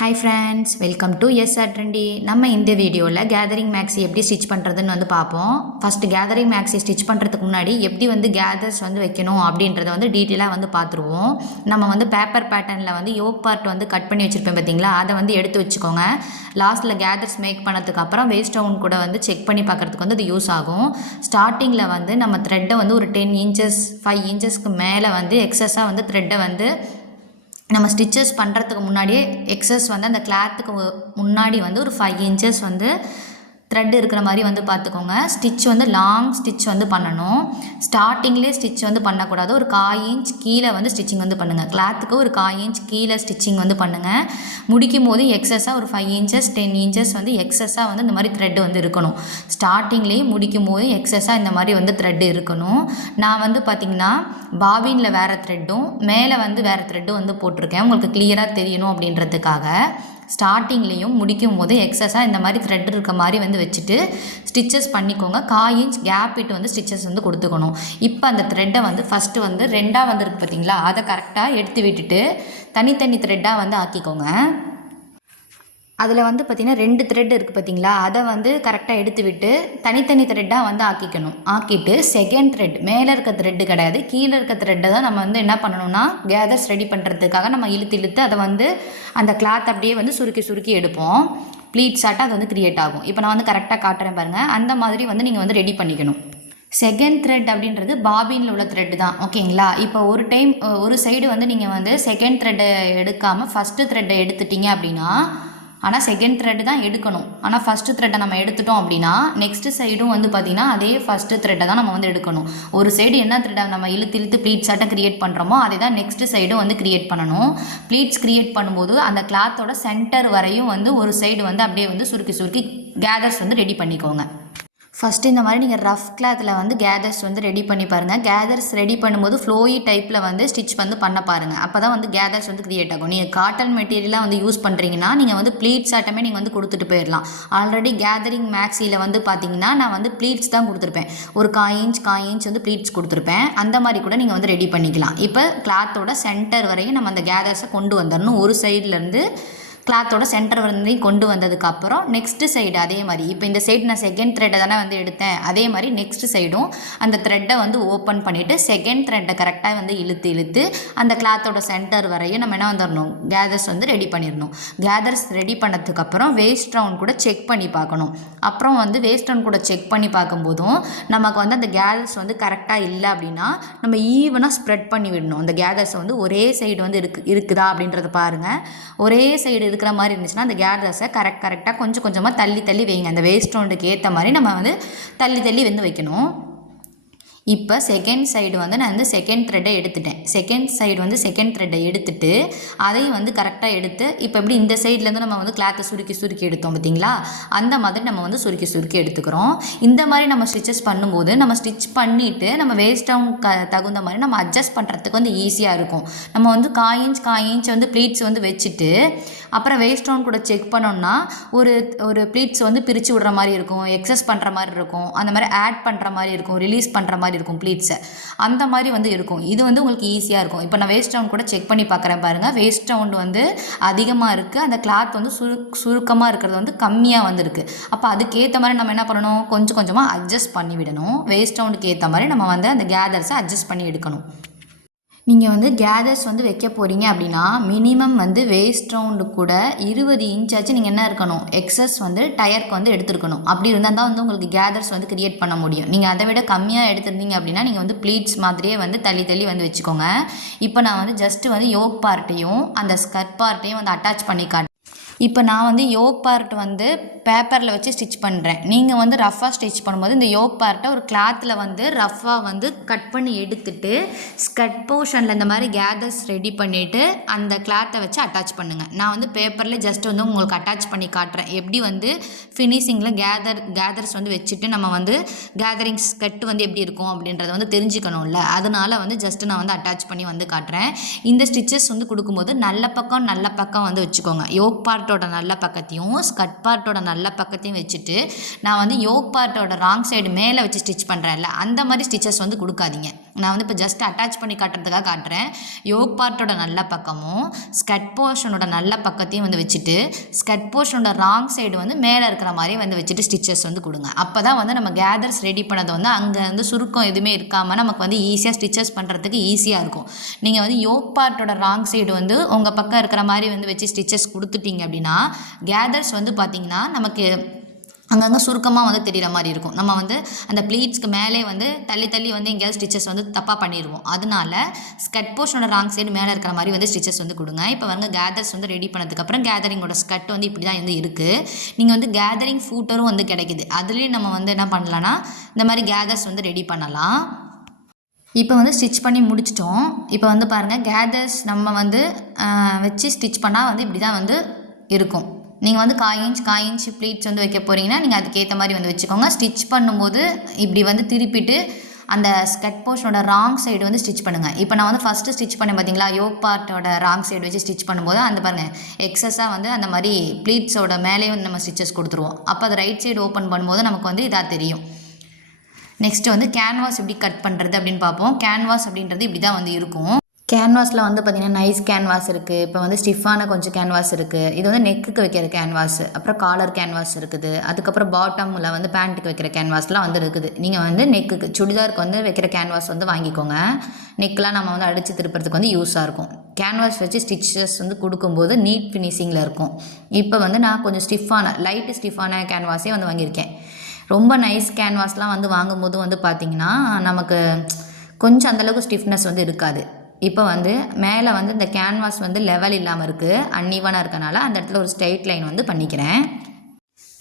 Hi friends, welcome to SR Trendy. நம்ம இந்த வீடியோவில் கேதரிங் மேக்ஸி எப்படி ஸ்டிச் பண்ணுறதுன்னு பார்ப்போம். ஃபஸ்ட்டு கேதரிங் மேக்ஸி ஸ்டிச் பண்ணுறதுக்கு முன்னாடி எப்படி கேதர்ஸ் வைக்கணும் அப்படின்றத டீட்டெயிலாக பார்த்துருவோம். நம்ம பேப்பர் பேட்டர்னில் யோக் பார்ட் கட் பண்ணி வச்சுருப்பேன் பார்த்தீங்களா, அதை எடுத்து வச்சுக்கோங்க. லாஸ்ட்டில் கேதர்ஸ் மேக் பண்ணதுக்கு அப்புறம் வேஸ்ட் டவுன் கூட செக் பண்ணி பார்க்குறதுக்கு அது யூஸ் ஆகும். ஸ்டார்டிங்கில் நம்ம த்ரெட்டை ஒரு 10 இன்ச்சஸ் 5 இன்ச்சஸ்க்கு மேலே எக்ஸஸாக த்ரெட்டை நம்ம ஸ்டிச்சஸ் பண்ணுறதுக்கு முன்னாடியே எக்ஸஸ் அந்த கிளாத்துக்கு முன்னாடி ஒரு 5 இன்ச்சஸ் த்ரெட் இருக்கிற மாதிரி பார்த்துக்கோங்க. ஸ்டிச் லாங் ஸ்டிச் பண்ணணும். ஸ்டார்டிங்லேயே ஸ்டிச் பண்ணக்கூடாது. ஒரு 1/4 இன்ச் கீழே ஸ்டிச்சிங் பண்ணுங்கள். கிளாத்துக்கு ஒரு 1/4 இன்ச் கீழே ஸ்டிச்சிங் பண்ணுங்கள். முடிக்கும் போது எக்ஸஸாக ஒரு 5 இன்ச்சஸ் 10 இன்ச்சஸ் எக்ஸஸாக இந்த மாதிரி த்ரெட் இருக்கணும். ஸ்டார்டிங்லேயே முடிக்கும் போது எக்ஸஸாக இந்த மாதிரி த்ரெட் இருக்கணும். நான் பார்த்திங்கன்னா பாபினில் வேறு த்ரெட்டும் மேலே வேறு த்ரெட்டும் போட்டிருக்கேன். உங்களுக்கு கிளியராக தெரியணும் அப்படின்றதுக்காக. ஸ்டார்டிங்லேயும் முடிக்கும் போது எக்ஸஸாக இந்த மாதிரி த்ரெட் இருக்க மாதிரி வச்சுட்டு ஸ்டிச்சஸ் பண்ணிக்கோங்க. 1/4 இன்ச் கேப் விட்டு ஸ்டிச்சஸ் கொடுத்துக்கணும். இப்போ அந்த த்ரெட்டை ஃபஸ்ட்டு ரெண்டாக இருக்குது பார்த்தீங்களா, அதை கரெக்டாக எடுத்து விட்டுட்டு தனித்தனி த்ரெட்டாக ஆக்கிக்கோங்க. அதில் பார்த்திங்கன்னா 2 த்ரெட் இருக்குது பார்த்தீங்களா, அதை கரெக்டாக எடுத்து விட்டு தனித்தனி த்ரெட்டாக ஆக்கிக்கணும். ஆக்கிட்டு செகண்ட் த்ரெட், மேலே இருக்க த்ரெட்டு கிடையாது, கீழே இருக்க த்ரெட்டை தான் நம்ம என்ன பண்ணணும்னா கேதர்ஸ் ரெடி பண்ணுறதுக்காக நம்ம இழுத்து அதை அந்த கிளாத் அப்படியே சுருக்கி எடுப்போம். ப்ளீட்ஸ் ஆட்டாக அது க்ரியேட் ஆகும். இப்போ நான் கரெக்டாக காட்டுறேன் பாருங்கள். அந்த மாதிரி நீங்கள் ரெடி பண்ணிக்கணும். செகண்ட் த்ரெட் அப்படின்றது பாபினில் உள்ள த்ரெட் தான், ஓகேங்களா. இப்போ ஒரு டைம் ஒரு சைடு நீங்கள் செகண்ட் த்ரெட்டை எடுக்காமல் ஃபஸ்ட்டு த்ரெட்டை எடுத்துட்டீங்க அப்படின்னா, ஆனால் செகண்ட் த்ரெட் தான் எடுக்கணும். ஆனால் ஃபஸ்ட்டு த்ரெட்டை நம்ம எடுத்துட்டோம் அப்படின்னா நெக்ஸ்ட்டு சைடும் பார்த்திங்கன்னா அதே ஃபஸ்ட்டு த்ரெட்டை தான் நம்ம எடுக்கணும். ஒரு சைடு என்ன த்ரெட்டை நம்ம இழுத்து ப்ளீட்ஸ் ஆட்டம் க்ரியேட் பண்ணுறோமோ அதே தான் நெக்ஸ்ட்டு சைடும் க்ரியேட் பண்ணணும். ப்ளீட்ஸ் க்ரியேட் பண்ணும்போது அந்த கிளாத்தோட சென்டர் வரையும் ஒரு சைடு அப்படியே சுருக்கி கேதர்ஸ் ரெடி பண்ணிக்கோங்க. ஃபஸ்ட்டு இந்த மாதிரி நீங்கள் ரஃப் கிளாத்தில் கேதர்ஸ் ரெடி பண்ணி பாருங்கள். கேதர்ஸ் ரெடி பண்ணும்போது ஃப்ளோயி டைப்பில் ஸ்டிச் பண்ண பாருங்கள். அப்போ தான் கேதர்ஸ் க்ரியேட் ஆகும். நீங்கள் காட்டன் மெட்டீரியலாக யூஸ் பண்ணுறீங்கன்னா நீங்கள் ப்ளீட்ஸ் ஆட்டமே நீங்கள் கொடுத்துட்டு போயிடலாம். ஆல்ரெடி கேதரிங் மேக்ஸியில் பார்த்தீங்கன்னா நான் ப்ளீட்ஸ் தான் கொடுத்துருப்பேன். ஒரு 1/4 இன்ச் ப்ளீட்ஸ் கொடுத்துருப்பேன். அந்த மாதிரி கூட நீங்கள் ரெடி பண்ணிக்கலாம். இப்போ கிளாத்தோட சென்டர் வரையும் நம்ம அந்த கேதர்ஸை கொண்டு வந்துடணும். ஒரு சைட்லேருந்து கிளாத்தோட சென்டர் கொண்டு வந்ததுக்கப்புறம் நெக்ஸ்ட்டு சைடு அதே மாதிரி, இப்போ இந்த சைடு நான் செகண்ட் த்ரெட்டை தானே எடுத்தேன், அதே மாதிரி நெக்ஸ்ட் சைடும் அந்த த்ரெட்டை ஓப்பன் பண்ணிவிட்டு செகண்ட் த்ரெட்டை கரெக்டாக இழுத்து அந்த கிளாத்தோட சென்டர் வரையும் நம்ம என்ன வந்துடணும், கேதர்ஸ் ரெடி பண்ணிடணும். கேதர்ஸ் ரெடி பண்ணதுக்கப்புறம் வேஸ்ட் ரவுண்ட் கூட செக் பண்ணி பார்க்கணும். அப்புறம் வேஸ்ட் ரவுண்ட் கூட செக் பண்ணி பார்க்கும்போதும் நமக்கு அந்த கேதர்ஸ் கரெக்டாக இல்லை அப்படின்னா நம்ம ஈவனாக ஸ்ப்ரெட் பண்ணி விடணும். அந்த கேதர்ஸ் ஒரே சைடு இருக்குதா அப்படின்றத பாருங்கள். ஒரே சைடு இருக்கிற மாதிரி இருந்துச்சுன்னா அந்த கேதர்ஸை கரெக்டாக கொஞ்சமாக தள்ளி வைங்க. அந்த வேஸ்ட் ரவுண்டுக்கு ஏற்ற மாதிரி நம்ம தள்ளி வைக்கணும். இப்போ செகண்ட் சைடு நான் செகண்ட் த்ரெட்டை எடுத்துட்டேன். செகண்ட் சைடு செகண்ட் த்ரெட்டை எடுத்துட்டு அதையும் கரெக்டாக எடுத்து இப்போ எப்படி இந்த சைட்லேருந்து நம்ம கிளாத்தை சுருக்கி எடுத்தோம் பார்த்தீங்களா, அந்த மாதிரி நம்ம சுருக்கி எடுத்துக்கிறோம். இந்த மாதிரி நம்ம ஸ்டிச்சஸ் பண்ணும்போது நம்ம ஸ்டிச் பண்ணிவிட்டு நம்ம வேஸ்ட் டவுன் தகுந்த மாதிரி நம்ம அட்ஜஸ்ட் பண்ணுறதுக்கு ஈஸியாக இருக்கும். நம்ம 1/4 இன்ச் ப்ளீட்ஸ் வச்சுட்டு அப்புறம் வேஸ்ட் டவுன் கூட செக் பண்ணோம்னா ஒரு ப்ளீட்ஸ் பிரித்து விடுற மாதிரி இருக்கும், எக்ஸஸ் பண்ணுற மாதிரி இருக்கும், அந்த மாதிரி ஆட் பண்ணுற மாதிரி இருக்கும், ரிலீஸ் பண்ணுற மாதிரி இருக்கும் ப்ளீட்ஸை. அந்த மாதிரி இருக்கும். இது உங்களுக்கு ஈஸியாக இருக்கும். இப்போ நான் வேஸ்ட் ரவுண்ட் கூட செக் பண்ணி பார்க்குறேன் பாருங்கள். வேஸ்ட் ரவுண்ட் அதிகமாக இருக்குது, அந்த கிளாத் சுருக்கமாக இருக்கிறது கம்மியாக இருக்குது. அப்போ அதுக்கேற்ற மாதிரி நம்ம என்ன பண்ணணும், கொஞ்சமாக அட்ஜஸ்ட் பண்ணி விடணும். வேஸ்ட் ரவுண்டுக்கு ஏற்ற மாதிரி நம்ம அந்த கேதர்ஸை அட்ஜஸ்ட் பண்ணி எடுக்கணும். நீங்கள் கேதர்ஸ் வைக்க போகிறீங்க அப்படின்னா மினிமம் வேஸ்ட் ரவுண்டு கூட 20 இன்ச்சாச்சு நீங்கள் என்ன இருக்கணும், எக்ஸஸ் டயருக்கு எடுத்துருக்கணும். அப்படி இருந்தால் தான் உங்களுக்கு கேதர்ஸ் க்ரியேட் பண்ண முடியும். நீங்கள் அதை விட கம்மியாக எடுத்துருந்தீங்க அப்படின்னா நீங்கள் ப்ளீட்ஸ் மாதிரியே தள்ளி வச்சுக்கோங்க. இப்போ நான் ஜஸ்ட்டு யோக் பார்ட்டையும் அந்த ஸ்கர்ட் பார்ட்டையும் அட்டாச் பண்ணி காட்டுறேன். இப்போ நான் யோக் பார்ட் பேப்பரில் வச்சு ஸ்டிச் பண்ணுறேன். நீங்கள் ரஃபாக ஸ்டிச் பண்ணும்போது இந்த யோக் பார்ட்டை ஒரு கிளாத்தில் ரஃபாக கட் பண்ணி எடுத்துட்டு ஸ்கர்ட் போர்ஷனில் இந்த மாதிரி கேதர்ஸ் ரெடி பண்ணிவிட்டு அந்த கிளாத்தை வச்சு அட்டாச் பண்ணுங்கள். நான் பேப்பரில் ஜஸ்ட் உங்களுக்கு அட்டாச் பண்ணி காட்டுறேன். எப்படி ஃபினிஷிங்கில் கேதர்ஸ் வச்சுட்டு நம்ம கேதரிங் ஸ்கர்ட் எப்படி இருக்கும் அப்படின்றத தெரிஞ்சுக்கணும்ல, அதனால் ஜஸ்ட்டு நான் அட்டாச் பண்ணி காட்டுறேன். இந்த ஸ்டிச்சஸ் கொடுக்கும்போது நல்ல பக்கம் வச்சுக்கோங்க. யோக் பார்ட்டோட நல்ல பக்கத்தையும் ஸ்கர்ட் பார்ட்டோட நல்ல பக்கத்தையும் வச்சுட்டு நான் யோக் பார்ட்டோட ராங் சைடு மேலே வச்சு ஸ்டிச் பண்ணுறேன்ல, அந்த மாதிரி ஸ்டிச்சஸ் கொடுக்காதீங்க. நான் வந்து இப்போ ஜஸ்ட் அட்டாச் பண்ணி காட்டுறதுக்காக காட்டுறேன். யோக் பார்ட்டோட நல்ல பக்கமும் ஸ்கட் போர்ஷனோட நல்ல பக்கத்தையும் வந்து வச்சுட்டு ஸ்கட் போர்ஷனோட ராங் சைடு வந்து மேலே இருக்கிற மாதிரி வந்து வச்சுட்டு ஸ்டிச்சஸ் வந்து கொடுங்க. அப்போ தான் வந்து நம்ம கேதர்ஸ் ரெடி பண்ணதை வந்து அங்கே வந்து சுருக்கம் எதுவுமே இருக்காமல் நமக்கு வந்து ஈஸியாக ஸ்டிச்சஸ் பண்ணுறதுக்கு ஈஸியாக இருக்கும். நீங்கள் வந்து யோக் பார்ட்டோட ராங் சைடு வந்து உங்கள் பக்கம் இருக்கிற மாதிரி வந்து வச்சு ஸ்டிச்சஸ் கொடுத்துட்டீங்க அப்படின்னா கேதர்ஸ் வந்து பார்த்திங்கன்னா நமக்கு அங்கங்கே சுருக்கமாக வந்து தெரிகிற மாதிரி இருக்கும். நம்ம வந்து அந்த ப்ளீட்ஸ்க்கு மேலே வந்து தள்ளி தள்ளி வந்து எங்கேயாவது ஸ்டிச்சஸ் வந்து தப்பாக பண்ணிடுவோம். அதனால ஸ்கட் போர்ஷனோட ராங் சைடு மேலே இருக்கிற மாதிரி வந்து ஸ்டிச்சஸ் வந்து கொடுங்க. இப்போ வந்து கேதர்ஸ் வந்து ரெடி பண்ணதுக்கப்புறம் கேதரிங்கோட ஸ்கட் வந்து இப்படி தான் வந்து இருக்குது. நீங்கள் வந்து கேதரிங் ஃபூட்டரும் வந்து கிடைக்குது. அதுலேயும் நம்ம வந்து என்ன பண்ணலான்னா இந்த மாதிரி கேதர்ஸ் வந்து ரெடி பண்ணலாம். இப்போ வந்து ஸ்டிச் பண்ணி முடிச்சிட்டோம். இப்போ வந்து பாருங்கள் கேதர்ஸ் நம்ம வந்து வச்சு ஸ்டிச் பண்ணால் வந்து இப்படி தான் வந்து இருக்கும். நீங்கள் வந்து காய் இன்ச் ப்ளீட்ஸ் வந்து வைக்க போகிறீங்கன்னா நீங்கள் அதுக்கேற்ற மாதிரி வந்து வச்சுக்கோங்க. ஸ்டிச் பண்ணும்போது இப்படி வந்து திருப்பிட்டு அந்த ஸ்கட் போர்ஷனோட ராங் சைடு வந்து ஸ்டிச் பண்ணுங்கள். இப்போ நான் வந்து ஃபஸ்ட்டு ஸ்டிச் பண்ணேன் பார்த்தீங்களா, யோக் பார்ட்டோட ராங் சைடு வச்சு ஸ்டிச் பண்ணும்போது அந்த பாருங்கள் எக்ஸஸாக வந்து அந்த மாதிரி ப்ளீட்ஸோட மேலே வந்து நம்ம ஸ்டிச்சஸ் கொடுத்துருவோம். அப்போ அது ரைட் சைடு ஓப்பன் பண்ணும்போது நமக்கு வந்து இதாக தெரியும். நெக்ஸ்ட்டு வந்து கேன்வாஸ் எப்படி கட் பண்ணுறது அப்படின்னு பார்ப்போம். கேன்வாஸ் அப்படின்றது இப்படி தான் வந்து இருக்கும். கேன்வாஸில் வந்து பார்த்திங்கன்னா நைஸ் கேன்வாஸ் இருக்குது. இப்போ வந்து ஸ்டிஃபான கொஞ்சம் கேன்வாஸ் இருக்குது. இது வந்து நெக்குக்கு வைக்கிற கேன்வாஸ், அப்புறம் காலர் கேன்வாஸ் இருக்குது. அதுக்கப்புறம் பாட்டமில் வந்து பேண்ட்டுக்கு வைக்கிற கேன்வாஸ்லாம் வந்து இருக்குது. நீங்கள் வந்து நெக்குக்கு சுடிதாருக்கு வந்து வைக்கிற கேன்வாஸ் வந்து வாங்கிக்கோங்க. நெக்கெலாம் நம்ம வந்து அடித்து திருப்புறதுக்கு வந்து யூஸாக இருக்கும். கேன்வாஸ் வச்சு ஸ்டிச்சஸ் வந்து கொடுக்கும்போது நீட் ஃபினிஷிங்கில் இருக்கும். இப்போ வந்து நான் கொஞ்சம் லைட்டு ஸ்டிஃபான கேன்வாஸே வந்து வாங்கியிருக்கேன். ரொம்ப நைஸ் கேன்வாஸ்லாம் வந்து வாங்கும்போது வந்து பார்த்திங்கன்னா நமக்கு கொஞ்சம் அந்தளவுக்கு ஸ்டிஃப்னஸ் வந்து இருக்காது. இப்போ வந்து மேலே வந்து இந்த கேன்வாஸ் வந்து லெவல் இல்லாமல் இருக்குது, அன்ஈவனாக இருக்கனால அந்த இடத்துல ஒரு ஸ்ட்ரைட் லைன் வந்து பண்ணிக்கிறேன்.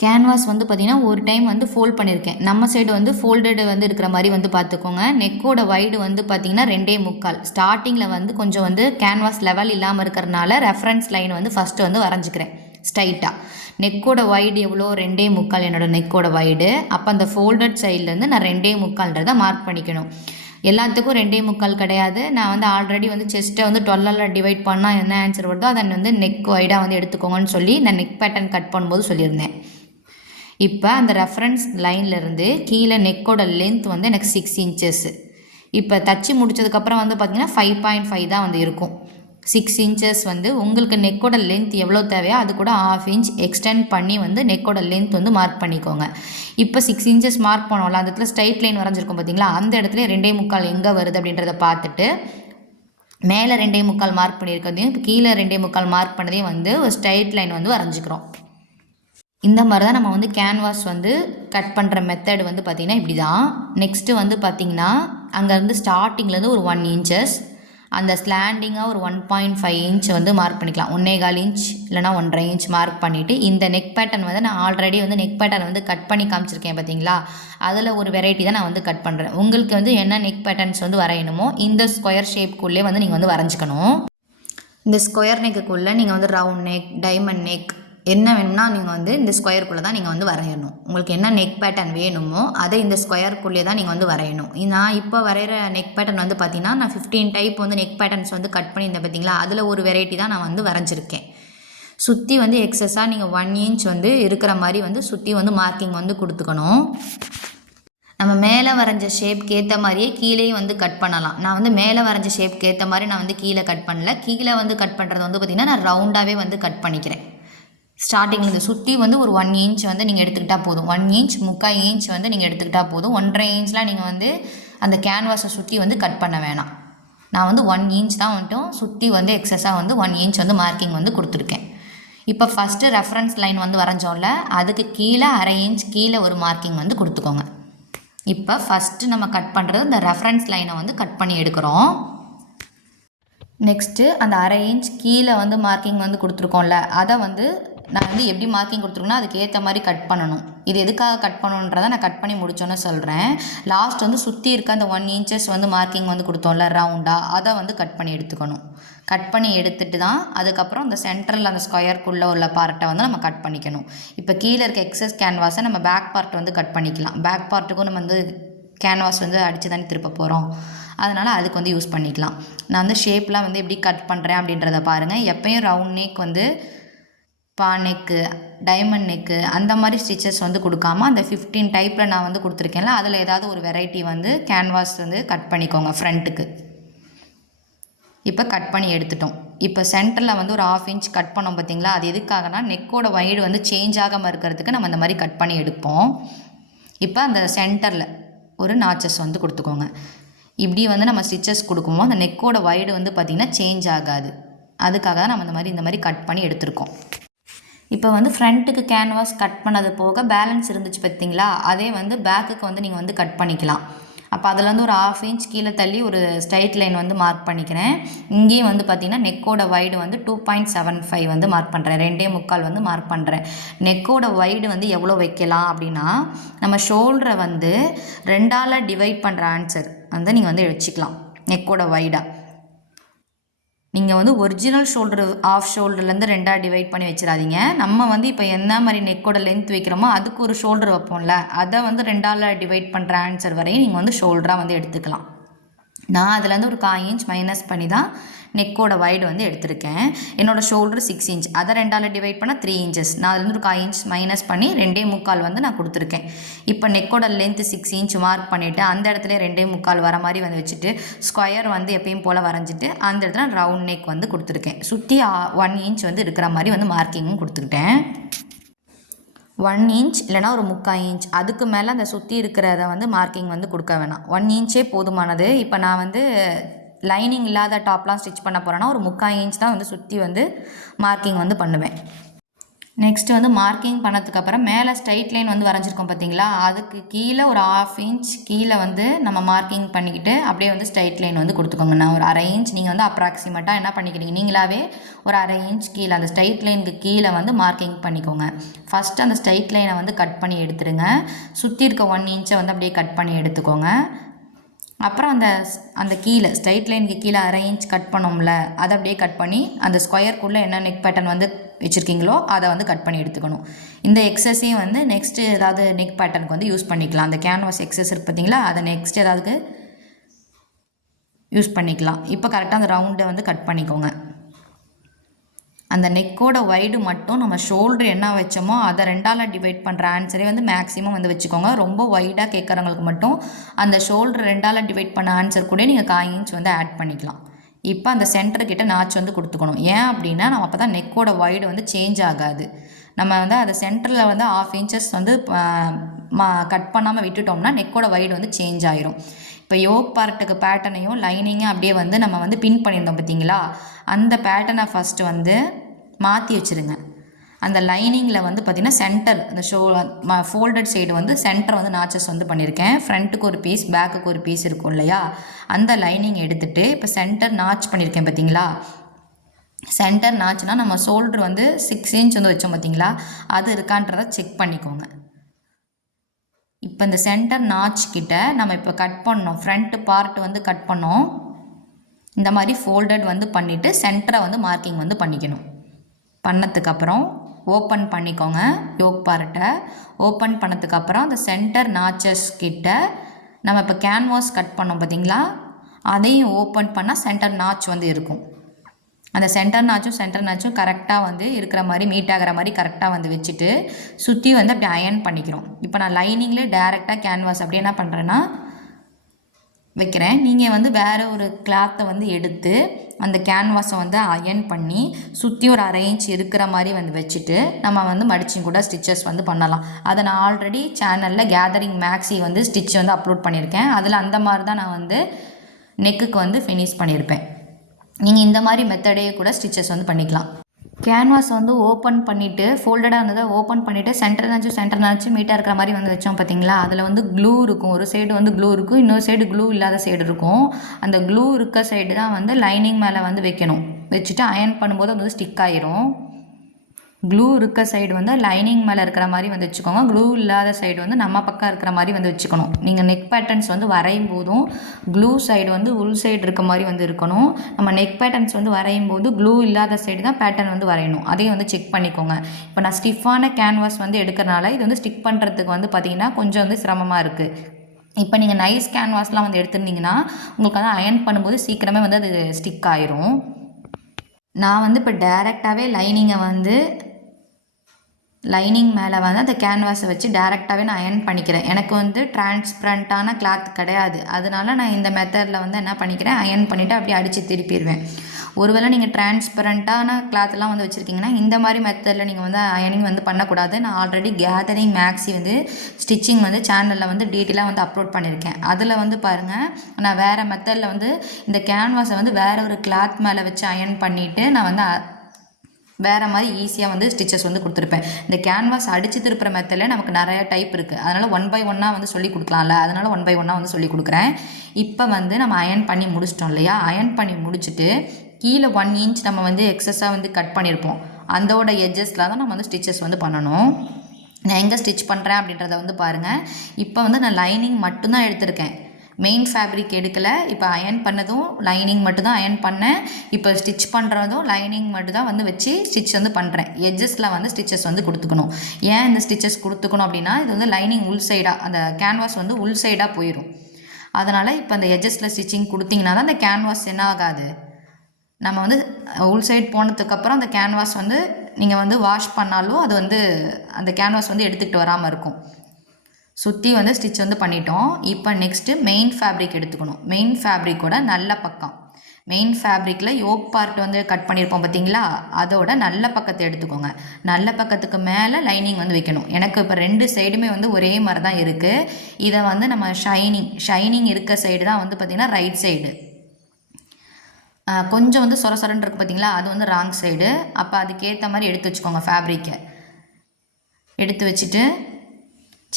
கேன்வாஸ் வந்து பார்த்திங்கன்னா ஒரு டைம் வந்து ஃபோல்ட் பண்ணியிருக்கேன். நம்ம சைடு வந்து ஃபோல்டடு வந்து இருக்கிற மாதிரி வந்து பார்த்துக்கோங்க. நெக்கோட வைடு வந்து பார்த்திங்கன்னா 2.25. ஸ்டார்டிங்கில் வந்து கொஞ்சம் வந்து கேன்வாஸ் லெவல் இல்லாமல் இருக்கிறனால ரெஃபரன்ஸ் லைன் வந்து ஃபஸ்ட்டு வந்து வரைஞ்சிக்கிறேன் ஸ்ட்ரைட்டாக. நெக்கோட வைடு எவ்வளோ, 2.25 என்னோடய நெக்கோட வைடு. அப்போ அந்த ஃபோல்டட் சைட்லேருந்து நான் 2.25 மார்க் பண்ணிக்கணும். எல்லாத்துக்கும் 2.25 கிடையாது. நான் வந்து ஆல்ரெடி வந்து செஸ்ட்டை வந்து 12 டிவைட் பண்ணால் என்ன ஆன்சர் வருதோ அதை வந்து நெக் வைடாக வந்து எடுத்துக்கோங்கன்னு சொல்லி நான் நெக் பேட்டர்ன் கட் பண்ணும்போது சொல்லியிருந்தேன். இப்போ அந்த ரெஃபரன்ஸ் லைன்லேருந்து கீழே நெக்கோட லென்த் வந்து எனக்கு 6 இன்ச்சஸ். இப்போ தச்சு முடித்ததுக்கப்புறம் வந்து பார்த்திங்கன்னா 5.5 தான் வந்து இருக்கும். 6 இன்ச்சஸ் வந்து உங்களுக்கு நெக்கோட லென்த் எவ்வளோ தேவையோ அது கூட 1/2 இன்ச் எக்ஸ்டெண்ட் பண்ணி வந்து நெக்கோட லென்த் வந்து மார்க் பண்ணிக்கோங்க. இப்போ 6 இன்ச்சஸ் மார்க் பண்ணோம்ல, அந்த இடத்துல ஸ்ட்ரைட் லைன் வரைஞ்சிருக்கும் பார்த்தீங்களா, அந்த இடத்துல 2.25 எங்கே வருது அப்படின்றத பார்த்துட்டு மேலே 2.25 மார்க் பண்ணியிருக்கிறதையும் இப்போ கீழே 2.25 மார்க் பண்ணதையும் வந்து ஒரு ஸ்ட்ரைட் லைன் வந்து வரைஞ்சிக்கிறோம். இந்த மாதிரி தான் நம்ம வந்து கேன்வாஸ் வந்து கட் பண்ணுற மெத்தட் வந்து பார்த்திங்கன்னா இப்படி தான். நெக்ஸ்ட்டு வந்து பார்த்திங்கன்னா அங்கேருந்து ஸ்டார்டிங்லேருந்து ஒரு 1 இன்ச்சஸ் அந்த ஸ்லாண்டிங்காக ஒரு 1.5 இன்ச் வந்து மார்க் பண்ணிக்கலாம். 1.25 இன்ச் இல்லைனா 1.5 இன்ச் மார்க் பண்ணிவிட்டு இந்த நெக் பேட்டர்ன் வந்து நான் ஆல்ரெடி வந்து நெக் பேட்டர்ன் வந்து கட் பண்ணி காமிச்சிருக்கேன் பார்த்தீங்களா, அதில் ஒரு வெரைட்டி தான் நான் வந்து கட் பண்ணுறேன். உங்களுக்கு வந்து என்ன நெக் பேட்டர்ன்ஸ் வந்து வரையணுமோ இந்த ஸ்கொயர் ஷேப்குள்ளே வந்து நீங்கள் வந்து வரைஞ்சிக்கணும். இந்த ஸ்கொயர் நெக்குக்குள்ளே நீங்கள் வந்து ரவுண்ட் நெக், டைமண்ட் நெக் என்ன வேணும்னா நீங்கள் வந்து இந்த ஸ்கொயருக்குள்ளே தான் நீங்கள் வந்து வரையணும். உங்களுக்கு என்ன நெக் பேட்டர்ன் வேணுமோ அதை இந்த ஸ்கொயருக்குள்ளே தான் நீங்கள் வந்து வரையணும். நான் இப்போ வரைகிற நெக் பேட்டர்ன் வந்து பார்த்திங்கன்னா நான் 15 டைப் வந்து நெக் பேட்டர்ன்ஸ் வந்து கட் பண்ணியிருந்தேன் பார்த்தீங்களா, அதில் ஒரு வெரைட்டி தான் நான் வந்து வரைஞ்சிருக்கேன். சுற்றி வந்து எக்ஸஸாக நீங்கள் 1 இன்ச் வந்து இருக்கிற மாதிரி வந்து சுற்றி வந்து மார்க்கிங் வந்து கொடுத்துக்கணும். நம்ம மேலே வரைஞ்ச ஷேப்க்கு ஏற்ற மாதிரியே கீழேயும் வந்து கட் பண்ணலாம். நான் வந்து மேலே வரைஞ்ச ஷேப்க்கு ஏற்ற மாதிரி நான் வந்து கீழே கட் பண்ணல. கீழே வந்து கட் பண்ணுறது வந்து பார்த்திங்கன்னா நான் ரவுண்டாகவே வந்து கட் பண்ணிக்கிறேன். ஸ்டார்டிங்கில் சுற்றி வந்து ஒரு 1 இன்ச் வந்து நீங்கள் எடுத்துக்கிட்டால் போதும். 1 இன்ச் 3/4 இன்ச் வந்து நீங்கள் எடுத்துக்கிட்டால் போதும். 1.5 இன்ச்லாம் நீங்கள் வந்து அந்த கேன்வாஸை சுற்றி வந்து கட் பண்ண வேணாம். நான் வந்து 1 இன்ச் தான் வந்துட்டும் சுற்றி வந்து எக்ஸஸாக வந்து 1 இன்ச் வந்து மார்க்கிங் வந்து கொடுத்துருக்கேன். இப்போ ஃபஸ்ட்டு ரெஃபரன்ஸ் லைன் வந்து வரைஞ்சோம்ல, அதுக்கு கீழே 1/2 இன்ச் கீழே ஒரு மார்க்கிங் வந்து கொடுத்துக்கோங்க. இப்போ ஃபஸ்ட்டு நம்ம கட் பண்ணுறது இந்த ரெஃபரன்ஸ் லைனை வந்து கட் பண்ணி எடுக்கிறோம். நெக்ஸ்ட்டு அந்த 1/2 இன்ச் கீழே வந்து மார்க்கிங் வந்து கொடுத்துருக்கோம்ல, அதை வந்து நான் வந்து எப்படி மார்க்கிங் கொடுத்துருக்கேன்னா அதுக்கு ஏற்ற மாதிரி கட் பண்ணணும். இது எதுக்காக கட் பண்ணணுன்றதை நான் கட் பண்ணி முடிச்சோன்னு சொல்கிறேன். லாஸ்ட் வந்து சுற்றி இருக்க அந்த 1 இன்ச்சஸ் வந்து மார்க்கிங் வந்து கொடுத்தோம்ல ரவுண்டாக, அதை வந்து கட் பண்ணி எடுத்துக்கணும். கட் பண்ணி எடுத்துகிட்டு தான் அதுக்கப்புறம் அந்த சென்ட்ரல் அந்த ஸ்கொயருக்குள்ளே உள்ள பார்ட்டை வந்து நம்ம கட் பண்ணிக்கணும். இப்போ கீழே இருக்க எக்ஸஸ் கேன்வாஸை நம்ம பேக் பார்ட் வந்து கட் பண்ணிக்கலாம். பேக் பார்ட்டுக்கும் நம்ம வந்து கேன்வாஸ் வந்து அடித்து தானே திருப்ப போகிறோம், அதனால் அதுக்கு வந்து யூஸ் பண்ணிக்கலாம். நான் வந்து ஷேப்லாம் வந்து எப்படி கட் பண்ணுறேன் அப்படின்றத பாருங்கள். எப்போயும் ரவுண்ட் நெக் வந்து பா நெக்கு, டைமண்ட் நெக்கு அந்த மாதிரி ஸ்டிச்சஸ் வந்து கொடுக்காம அந்த 15 டைப்பில் நான் வந்து கொடுத்துருக்கேன்ல, அதில் ஏதாவது ஒரு வெரைட்டி வந்து கேன்வாஸ் வந்து கட் பண்ணிக்கோங்க ஃப்ரண்ட்டுக்கு. இப்போ கட் பண்ணி எடுத்துட்டோம். இப்போ சென்டரில் வந்து ஒரு 1/2 இன்ச் கட் பண்ணோம் பார்த்தீங்களா, அது எதுக்காகனா நெக்கோட வைடு வந்து சேஞ்ச் ஆகாமல் இருக்கிறதுக்கு நம்ம இந்த மாதிரி கட் பண்ணி எடுப்போம். இப்போ அந்த சென்டரில் ஒரு நாச்சஸ் வந்து கொடுத்துக்கோங்க. இப்படி வந்து நம்ம ஸ்டிச்சஸ் கொடுக்கும்போது அந்த நெக்கோட வைடு வந்து பார்த்திங்கன்னா சேஞ்ச் ஆகாது. அதுக்காக தான் நம்ம இந்த மாதிரி கட் பண்ணி எடுத்துருக்கோம். இப்போ வந்து ஃப்ரண்ட்டுக்கு கேன்வாஸ் கட் பண்ணது போக பேலன்ஸ் இருந்துச்சு பார்த்தீங்களா, அதே வந்து பேக்குக்கு வந்து நீங்கள் வந்து கட் பண்ணிக்கலாம். அப்போ அதில் வந்து ஒரு 1/2 இன்ச் கீழே தள்ளி ஒரு ஸ்ட்ரைட் லைன் வந்து மார்க் பண்ணிக்கிறேன். இங்கேயும் வந்து பார்த்திங்கன்னா நெக்கோட வைடு வந்து 2.75 வந்து மார்க் பண்ணுறேன். 2.25 வந்து மார்க் பண்ணுறேன். நெக்கோட வைடு வந்து எவ்வளோ வைக்கலாம் அப்படின்னா, நம்ம ஷோல்டரை வந்து 2ஆல் டிவைட் பண்ணுற ஆன்சர் வந்து நீங்கள் வந்து வச்சுக்கலாம் நெக்கோட வைடாக. நீங்கள் வந்து ஒரிஜினல் ஷோல்டர் ஆஃப் ஷோல்டர்லேருந்து 2ஆக டிவைட் பண்ணி வச்சிடாதீங்க. நம்ம வந்து இப்போ என்ன மாதிரி நெக்கோட லென்த் வைக்கிறோமோ அதுக்கு ஒரு ஷோல்டர் வைப்போம்ல, அதை வந்து 2ஆல் டிவைட் பண்ணுற ஆன்சர் வரையும் நீங்கள் வந்து ஷோல்டராக வந்து எடுத்துக்கலாம். நான் அதுலேருந்து ஒரு 1/4 இன்ச் மைனஸ் பண்ணி தான் நெக்கோட வைடு வந்து எடுத்திருக்கேன். என்னோடய ஷோல்டர் 6 இன்ச், அதை 2ஆல் டிவைட் பண்ணால் 3 இன்ச்சஸ். நான் அதுலேருந்து ஒரு 1/4 இன்ச் மைனஸ் பண்ணி 2.25 வந்து நான் கொடுத்துருக்கேன். இப்போ நெக்கோட லென்த்து 6 இன்ச் மார்க் பண்ணிவிட்டு அந்த இடத்துல 2.25 வர மாதிரி வந்து வச்சுட்டு ஸ்கொயர் வந்து எப்பயும் போல் வரைஞ்சிட்டு அந்த இடத்துல ரவுண்ட் நெக் வந்து கொடுத்துருக்கேன். சுற்றி 1 இன்ச் வந்து இருக்கிற மாதிரி வந்து மார்க்கிங்கும் கொடுத்துக்கிட்டேன். 1 இன்ச் இல்லைனா ஒரு 3/4 இன்ச், அதுக்கு மேலே அந்த சுற்றி இருக்கிறத வந்து மார்க்கிங் வந்து கொடுக்க வேணாம். 1 இன்ச்சே போதுமானது. இப்போ நான் வந்து லைனிங் இல்லாத டாப்லாம் ஸ்டிச் பண்ண போகிறேன்னா ஒரு 3/4 இன்ச் தான் வந்து சுற்றி வந்து மார்க்கிங் வந்து பண்ணுவேன். நெக்ஸ்ட்டு வந்து மார்க்கிங் பண்ணதுக்கப்புறம் மேலே ஸ்ட்ரைட் லைன் வந்து வரைஞ்சிருக்கோம் பார்த்தீங்களா, அதுக்கு கீழே ஒரு 1/2 இன்ச் கீழே வந்து நம்ம மார்க்கிங் பண்ணிக்கிட்டு அப்படியே வந்து ஸ்ட்ரைட் லைன் வந்து கொடுத்துக்கோங்க. நான் ஒரு 1/2 இன்ச், நீங்கள் வந்து அப்ராக்சிமேட்டாக என்ன பண்ணிக்கிறீங்க, நீங்களாவே ஒரு 1/2 இன்ச் கீழே அந்த ஸ்ட்ரைட் லைனுக்கு கீழே வந்து மார்க்கிங் பண்ணிக்கோங்க. ஃபஸ்ட்டு அந்த ஸ்ட்ரைட் லைனை வந்து கட் பண்ணி எடுத்துருங்க. சுற்றி இருக்க 1 இன்ச்சை வந்து அப்படியே கட் பண்ணி எடுத்துக்கோங்க. அப்புறம் அந்த கீழே ஸ்ட்ரைட் லைனுக்கு கீழே 1/2 இன்ச் கட் பண்ணோம்ல, அதை அப்படியே கட் பண்ணி அந்த ஸ்கொயருக்குள்ளே என்ன நெக் பேட்டர்ன் வந்து வச்சுருக்கீங்களோ அதை வந்து கட் பண்ணி எடுத்துக்கணும். இந்த எக்ஸஸையும் வந்து நெக்ஸ்ட்டு ஏதாவது நெக் பேட்டர்னுக்கு வந்து யூஸ் பண்ணிக்கலாம். அந்த கேன்வாஸ் எக்ஸஸ் இருக்குது பார்த்தீங்களா, அதை நெக்ஸ்ட் ஏதாவது யூஸ் பண்ணிக்கலாம். இப்போ கரெக்டாக அந்த ரவுண்டை வந்து கட் பண்ணிக்கோங்க. அந்த நெக்கோட வைடு மட்டும் நம்ம ஷோல்டர் என்ன வச்சோமோ அதை 2ஆல் டிவைட் பண்ணுற ஆன்சரே வந்து மேக்ஸிமம் வந்து வச்சுக்கோங்க. ரொம்ப வைடாக கேட்குறவங்களுக்கு மட்டும் அந்த ஷோல்டர் 2ஆல் டிவைட் பண்ண ஆன்சர் கூட நீங்கள் 1/4 இன்ச் வந்து ஆட் பண்ணிக்கலாம். இப்போ அந்த சென்டர்கிட்ட நாச் வந்து கொடுத்துக்கணும். ஏன் அப்படின்னா நம்ம அப்போ தான் நெக்கோட வைடு வந்து சேஞ்ச் ஆகாது. நம்ம வந்து அதை சென்டரில் வந்து 1/2 இன்ச்சஸ் வந்து கட் பண்ணாமல் விட்டுட்டோம்னா நெக்கோட வைடு வந்து சேஞ்ச் ஆயிரும். இப்போ யோக் பார்ட்டுக்கு பேட்டர்னையும் லைனிங்கும் அப்படியே வந்து நம்ம வந்து பின் பண்ணியிருந்தோம் பார்த்தீங்களா, அந்த பேட்டர்னை ஃபஸ்ட்டு வந்து மாற்றி வச்சுருங்க. அந்த லைனிங்கில் வந்து பார்த்திங்கன்னா சென்டர் அந்த ஃபோல்டட் சைடு வந்து சென்டர் வந்து நாச்சஸ் வந்து பண்ணியிருக்கேன். ஃப்ரண்ட்டுக்கு ஒரு பீஸ், பேக்குக்கு ஒரு பீஸ் இருக்கும் இல்லையா, அந்த லைனிங் எடுத்துகிட்டு இப்போ சென்டர் நாச் பண்ணியிருக்கேன் பார்த்தீங்களா. சென்டர் நாச்சுனா நம்ம ஷோல்டர் வந்து 6 இன்ச் வந்து வச்சோம் பார்த்தீங்களா, அது இருக்கான்றதை செக் பண்ணிக்கோங்க. இப்போ இந்த சென்டர் நாச் கிட்ட நம்ம இப்போ கட் பண்ணோம், ஃப்ரண்ட் பார்ட் வந்து கட் பண்ணோம். இந்த மாதிரி ஃபோல்டட் வந்து பண்ணிவிட்டு சென்டரை வந்து மார்க்கிங் வந்து பண்ணிக்கணும். பண்ணதுக்கப்புறம் ஓப்பன் பண்ணிக்கோங்க. யோக் பார்ட்டை ஓப்பன் பண்ணதுக்கப்புறம் அந்த சென்டர் நாச்சஸ் கிட்ட நம்ம இப்போ கேன்வாஸ் கட் பண்ணோம் பார்த்தீங்களா, அதையும் ஓப்பன் பண்ணால் சென்டர் நாச் வந்து இருக்கும். அந்த சென்டர் நாச்சும் கரெக்டாக வந்து இருக்கிற மாதிரி மீட் ஆகிற மாதிரி கரெக்டாக வந்து வச்சுட்டு சுற்றி வந்து அப்படி அயன் பண்ணிக்கிறோம். இப்போ நான் லைனிங்லேயே டேரெக்டாக கேன்வாஸ் அப்படி என்ன பண்ணுறேன்னா வைக்கிறேன். நீங்கள் வந்து வேறு ஒரு கிளாத்தை வந்து எடுத்து அந்த கேன்வாஸை வந்து அயன் பண்ணி சுற்றி ஒரு 1/2 இன்ச் இருக்கிற மாதிரி வந்து வச்சுட்டு நம்ம வந்து மடிச்சும் கூட ஸ்டிச்சஸ் வந்து பண்ணலாம். அதை நான் ஆல்ரெடி சேனலில் கேதரிங் மேக்ஸி வந்து ஸ்டிச் வந்து அப்லோட் பண்ணியிருக்கேன். அதில் அந்த மாதிரி தான் நான் வந்து நெக்குக்கு வந்து ஃபினிஷ் பண்ணியிருப்பேன். நீங்கள் இந்த மாதிரி மெத்தடையே கூட ஸ்டிச்சஸ் வந்து பண்ணிக்கலாம். கேன்வாஸ் வந்து ஓப்பன் பண்ணிவிட்டு ஃபோல்டடாக இருந்ததை ஓப்பன் பண்ணிவிட்டு சென்டர் நாச்சும் மீட்டாக இருக்கிற மாதிரி வந்து வச்சோம் பார்த்தீங்களா, அதில் வந்து க்ளூ இருக்கும். ஒரு சைடு வந்து க்ளூ இருக்கும், இன்னொரு சைடு க்ளூ இல்லாத சைடு இருக்கும். அந்த க்ளூ இருக்க சைடு தான் வந்து லைனிங் மேலே வந்து வைக்கணும். வச்சுட்டு அயன் பண்ணும்போது அது வந்து ஸ்டிக் ஆயிரும். க்ளூ இருக்க சைடு வந்து லைனிங் மேலே இருக்கிற மாதிரி வந்து வச்சுக்கோங்க. க்ளூ இல்லாத சைடு வந்து நம்ம பக்கம் இருக்கிற மாதிரி வந்து வச்சுக்கணும். நீங்கள் நெக் பேட்டர்ன்ஸ் வந்து வரையும் போதும் க்ளூ சைடு வந்து உள் சைடு இருக்க மாதிரி வந்து இருக்கணும். நம்ம நெக் பேட்டர்ன்ஸ் வந்து வரையும் போது க்ளூ இல்லாத சைடு தான் பேட்டர்ன் வந்து வரையணும். அதையும் வந்து செக் பண்ணிக்கோங்க. இப்போ நான் ஸ்டிஃபான கேன்வாஸ் வந்து எடுக்கிறனால இது வந்து ஸ்டிக் பண்ணுறதுக்கு வந்து பார்த்திங்கன்னா கொஞ்சம் வந்து சிரமமாக இருக்குது. இப்போ நீங்கள் நைஸ் கேன்வாஸ்லாம் வந்து எடுத்துருந்தீங்கன்னா உங்களுக்கு வந்து அயன் பண்ணும்போது சீக்கிரமே வந்து அது ஸ்டிக் ஆயிரும். நான் வந்து இப்போ டைரெக்டாகவே லைனிங்கை வந்து லைனிங் மேலே வந்து அந்த கேன்வாஸை வச்சு டேரெக்டாகவே நான் அயர்ன் பண்ணிக்கிறேன். எனக்கு வந்து டிரான்ஸ்பரண்ட்டான கிளாத் கிடையாது, அதனால நான் இந்த மெத்தடில் வந்து என்ன பண்ணிக்கிறேன், அயர்ன் பண்ணிவிட்டு அப்படியே அடித்து திருப்பிடுவேன். ஒருவேளை நீங்கள் டிரான்ஸ்பரண்ட்டான கிளாத்லாம் வந்து வச்சுருக்கீங்கன்னா இந்த மாதிரி மெத்தடில் நீங்கள் வந்து அயர்னிங் வந்து பண்ணக்கூடாது. நான் ஆல்ரெடி கேதரிங் மேக்ஸி வந்து ஸ்டிச்சிங் வந்து சேனலில் வந்து டீட்டெயிலாக வந்து அப்லோட் பண்ணியிருக்கேன். அதில் வந்து பாருங்கள், நான் வேறு மெத்தடில் வந்து இந்த கேன்வாஸை வந்து வேறு ஒரு கிளாத் மேலே வச்சு அயர்ன் பண்ணிவிட்டு நான் வந்து வேறு மாதிரி ஈஸியாக வந்து ஸ்டிச்சஸ் வந்து கொடுத்துருப்பேன். இந்த கேன்வாஸ் அடித்து திருப்புற மெத்தடில் நமக்கு நிறைய டைப் இருக்குது, அதனால் 1 by 1 வந்து சொல்லி கொடுக்கலாம்ல, அதனால் 1 by 1 வந்து சொல்லி கொடுக்குறேன். இப்போ வந்து நம்ம அயர்ன் பண்ணி முடிச்சிட்டோம் இல்லையா, அயர்ன் பண்ணி முடிச்சுட்டு கீழே 1 inch நம்ம வந்து எக்ஸஸாக வந்து கட் பண்ணியிருப்போம், அதோட எட்ஜஸில் தான் நம்ம வந்து ஸ்டிச்சஸ் வந்து பண்ணணும். நான் எங்கே ஸ்டிச் பண்ணுறேன் அப்படின்றத வந்து பாருங்கள். இப்போ வந்து நான் லைனிங் மட்டும்தான் எடுத்திருக்கேன், மெயின் ஃபேப்ரிக் எடுக்கலை. இப்போ அயர்ன் பண்ணதும் லைனிங் மட்டும்தான் அயர்ன் பண்ணேன். இப்போ ஸ்டிச் பண்ணுறதும் லைனிங் மட்டும்தான் வந்து வச்சு ஸ்டிச் வந்து பண்ணுறேன். எட்ஜஸில் வந்து ஸ்டிச்சஸ் வந்து கொடுத்துக்கணும். ஏன் இந்த ஸ்டிச்சஸ் கொடுத்துக்கணும் அப்படின்னா, இது வந்து லைனிங் உள் சைடாக, அந்த கேன்வாஸ் வந்து உள் சைடாக போயிடும். அதனால் இப்போ அந்த எட்ஜஸில் ஸ்டிச்சிங் கொடுத்தீங்கன்னா தான் அந்த கேன்வாஸ் என்ன ஆகாது, நம்ம வந்து உள் சைடு போனதுக்கப்புறம் அந்த கேன்வாஸ் வந்து நீங்கள் வந்து வாஷ் பண்ணாலும் அது வந்து அந்த கேன்வாஸ் வந்து எடுத்துக்கிட்டு வராமல் இருக்கும். சுற்றி வந்து ஸ்டிச் வந்து பண்ணிட்டோம். இப்போ நெக்ஸ்ட்டு மெயின் ஃபேப்ரிக் எடுத்துக்கணும். மெயின் ஃபேப்ரிக்கோட நல்ல பக்கம், மெயின் ஃபேப்ரிக்கில் யோக் பார்ட் வந்து கட் பண்ணியிருப்போம் பார்த்தீங்களா, அதோட நல்ல பக்கத்தை எடுத்துக்கோங்க. நல்ல பக்கத்துக்கு மேலே லைனிங் வந்து வைக்கணும். எனக்கு இப்போ 2 சைடுமே வந்து ஒரே மாதிரி தான் இருக்குது. இதை வந்து நம்ம ஷைனிங் இருக்க சைடு தான் வந்து பார்த்திங்கன்னா ரைட் சைடு, கொஞ்சம் வந்து சொரன்னு இருக்குது பார்த்தீங்களா, அது வந்து ராங் சைடு. அப்போ அதுக்கேற்ற மாதிரி எடுத்து வச்சுக்கோங்க. ஃபேப்ரிக்கை எடுத்து வச்சுட்டு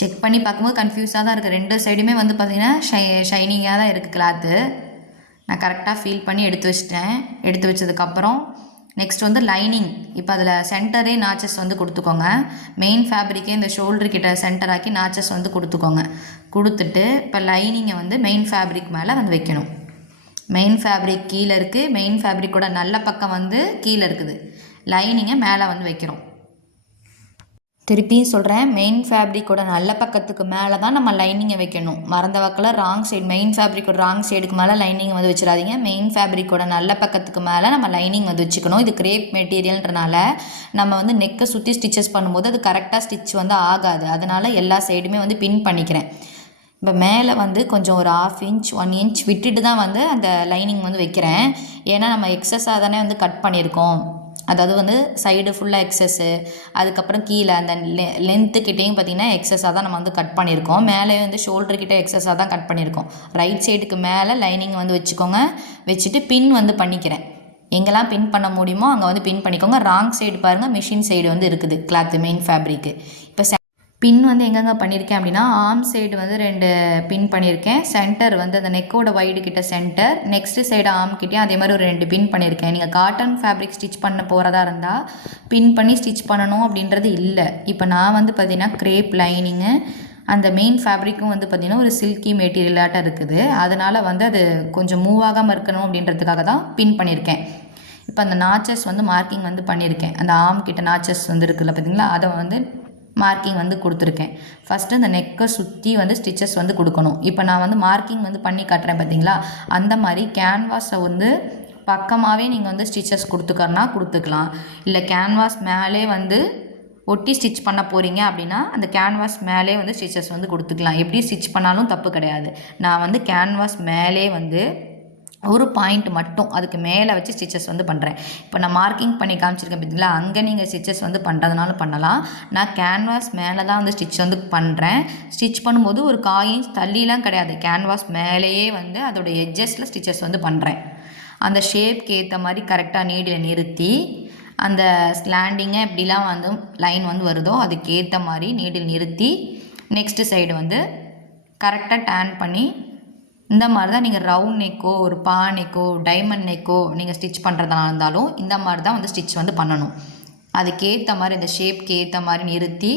செக் பண்ணி பார்க்கும்போது கன்ஃபியூஸாக தான் இருக்குது. 2 சைடுமே வந்து பார்த்திங்கன்னா ஷைனிங்காக தான் இருக்குது கிளாத்து. நான் கரெக்டாக ஃபீல் பண்ணி எடுத்து வச்சிட்டேன். எடுத்து வச்சதுக்கப்புறம் நெக்ஸ்ட் வந்து லைனிங். இப்போ அதில் சென்டரே நாச்சஸ் வந்து கொடுத்துக்கோங்க. மெயின் ஃபேப்ரிக்கே இந்த ஷோல்டர் கிட்ட சென்டராக்கி நாச்சஸ் வந்து கொடுத்துக்கோங்க. கொடுத்துட்டு இப்போ லைனிங்கை வந்து மெயின் ஃபேப்ரிக் மேலே வந்து வைக்கணும். மெயின் ஃபேப்ரிக் கீழே இருக்குது, மெயின் ஃபேப்ரிக்கோட நல்ல பக்கம் வந்து கீழே இருக்குது, லைனிங்கை மேலே வந்து வைக்கிறோம். திருப்பியும் சொல்கிறேன், மெயின் ஃபேப்ரிக்கோட நல்ல பக்கத்துக்கு மேலே தான் நம்ம லைனிங்கை வைக்கணும். மறந்த வாக்கில் ராங் சைடு, மெயின் ஃபேப்ரிக்கோட ராங் சைடுக்கு மேலே லைனிங் வந்து வச்சிடாதீங்க. மெயின் ஃபேப்ரிக்கோட நல்ல பக்கத்துக்கு மேலே நம்ம லைனிங் வந்து வச்சுக்கணும். இது கிரேப் மெட்டீரியல்ன்றனால நம்ம வந்து நெக்கை சுற்றி ஸ்டிச்சஸ் பண்ணும்போது அது கரெக்டாக ஸ்டிச் வந்து ஆகாது. அதனால் எல்லா சைடுமே வந்து பின் பண்ணிக்கிறேன். இப்போ மேலே வந்து கொஞ்சம் ஒரு 1/2 inch 1 inch விட்டுட்டு தான் வந்து அந்த லைனிங் வந்து வைக்கிறேன். ஏன்னா நம்ம எக்ஸஸாக தானே வந்து கட் பண்ணியிருக்கோம், அதாவது வந்து சைடு ஃபுல்லாக எக்ஸஸ்ஸு, அதுக்கப்புறம் கீழே அந்த லென்த்துக்கிட்டேயும் பார்த்திங்கன்னா எக்ஸஸாக தான் நம்ம வந்து கட் பண்ணியிருக்கோம். மேலே வந்து ஷோல்டர்கிட்ட எக்ஸஸாக தான் கட் பண்ணியிருக்கோம். ரைட் சைடுக்கு மேலே லைனிங் வந்து வச்சுக்கோங்க. வச்சுட்டு பின் வந்து பண்ணிக்கிறேன். எங்கெல்லாம் பின் பண்ண முடியுமோ அங்கே வந்து பின் பண்ணிக்கோங்க. ராங் சைடு பாருங்கள், மிஷின் சைடு வந்து இருக்குது கிளாத்து மெயின் ஃபேப்ரிக்கு. இப்போ பின் வந்து எங்கெங்கே பண்ணியிருக்கேன் அப்படின்னா, ஆர்ம் சைடு வந்து 2 பின் பண்ணியிருக்கேன். சென்டர் வந்து அந்த நெக்கோட வைடு கிட்ட சென்டர், நெக்ஸ்ட்டு சைடு ஆர்ம் கிட்டேயும் அதே மாதிரி ஒரு 2 பின் பண்ணியிருக்கேன். நீங்கள் காட்டன் ஃபேப்ரிக் ஸ்டிச் பண்ண போகிறதா இருந்தால் பின் பண்ணி ஸ்டிச் பண்ணணும் அப்படின்றது இல்லை. இப்போ நான் வந்து பார்த்திங்கன்னா க்ரேப் லைனிங்கு, அந்த மெயின் ஃபேப்ரிக்கும் வந்து பார்த்திங்கன்னா ஒரு சில்கி மெட்டீரியலாட்டம் இருக்குது. அதனால் வந்து அது கொஞ்சம் மூவ் ஆகாமல் இருக்கணும் அப்படின்றதுக்காக தான் பின் பண்ணியிருக்கேன். இப்போ அந்த நாச்சஸ் வந்து மார்க்கிங் வந்து பண்ணியிருக்கேன். அந்த ஆர்ம் கிட்ட நாச்சஸ் வந்து இருக்குல்ல பார்த்திங்களா, அதை வந்து மார்க்கிங் வந்து கொடுத்துருக்கேன். ஃபஸ்ட்டு அந்த நெக்கை சுற்றி வந்து ஸ்டிச்சஸ் வந்து கொடுக்கணும். இப்போ நான் வந்து மார்க்கிங் வந்து பண்ணி காட்டுறேன் பார்த்தீங்களா, அந்த மாதிரி கேன்வாஸை வந்து பக்கமாகவே நீங்கள் வந்து ஸ்டிச்சஸ் கொடுத்துக்கறனா கொடுத்துக்கலாம். இல்லை கேன்வாஸ் மேலே வந்து ஒட்டி ஸ்டிச் பண்ண போகிறீங்க அப்படின்னா அந்த கேன்வாஸ் மேலே வந்து ஸ்டிச்சஸ் வந்து கொடுத்துக்கலாம். எப்படி ஸ்டிச் பண்ணாலும் தப்பு கிடையாது. நான் வந்து கேன்வாஸ் மேலே வந்து ஒரு பாயிண்ட் மட்டும் அதுக்கு மேலே வச்சு ஸ்டிச்சஸ் வந்து பண்ணுறேன். இப்போ நான் மார்க்கிங் பண்ணி காமிச்சிருக்கேன் பார்த்தீங்களா, அங்கே நீங்கள் ஸ்டிச்சஸ் வந்து பண்ணுறதுனால பண்ணலாம். நான் கேன்வாஸ் மேலே தான் வந்து ஸ்டிச் வந்து பண்ணுறேன். ஸ்டிச் பண்ணும்போது ஒரு 1/4 inch தள்ளிலாம் கிடையாது, கேன்வாஸ் மேலேயே வந்து அதோடய எட்ஜஸில் ஸ்டிச்சஸ் வந்து பண்ணுறேன். அந்த ஷேப்க்கு ஏற்ற மாதிரி கரெக்டாக நீடில் நிறுத்தி அந்த ஸ்லாண்டிங்கை எப்படிலாம் வந்து லைன் வந்து வருதோ அதுக்கேற்ற மாதிரி நீடில் நிறுத்தி நெக்ஸ்ட்டு சைடு வந்து கரெக்டாக டேன் பண்ணி இந்த மாதிரி தான் நீங்கள் ரவுண்ட் நெக்கோ ஒரு பா நெக்கோ டைமண்ட் நெக்கோ நீங்கள் ஸ்டிச் பண்ணுறதா இருந்தாலும் இந்த மாதிரி தான் வந்து ஸ்டிச் வந்து பண்ணணும். அதுக்கேற்ற மாதிரி அந்த ஷேப்க்கு ஏற்ற மாதிரி நிறுத்தி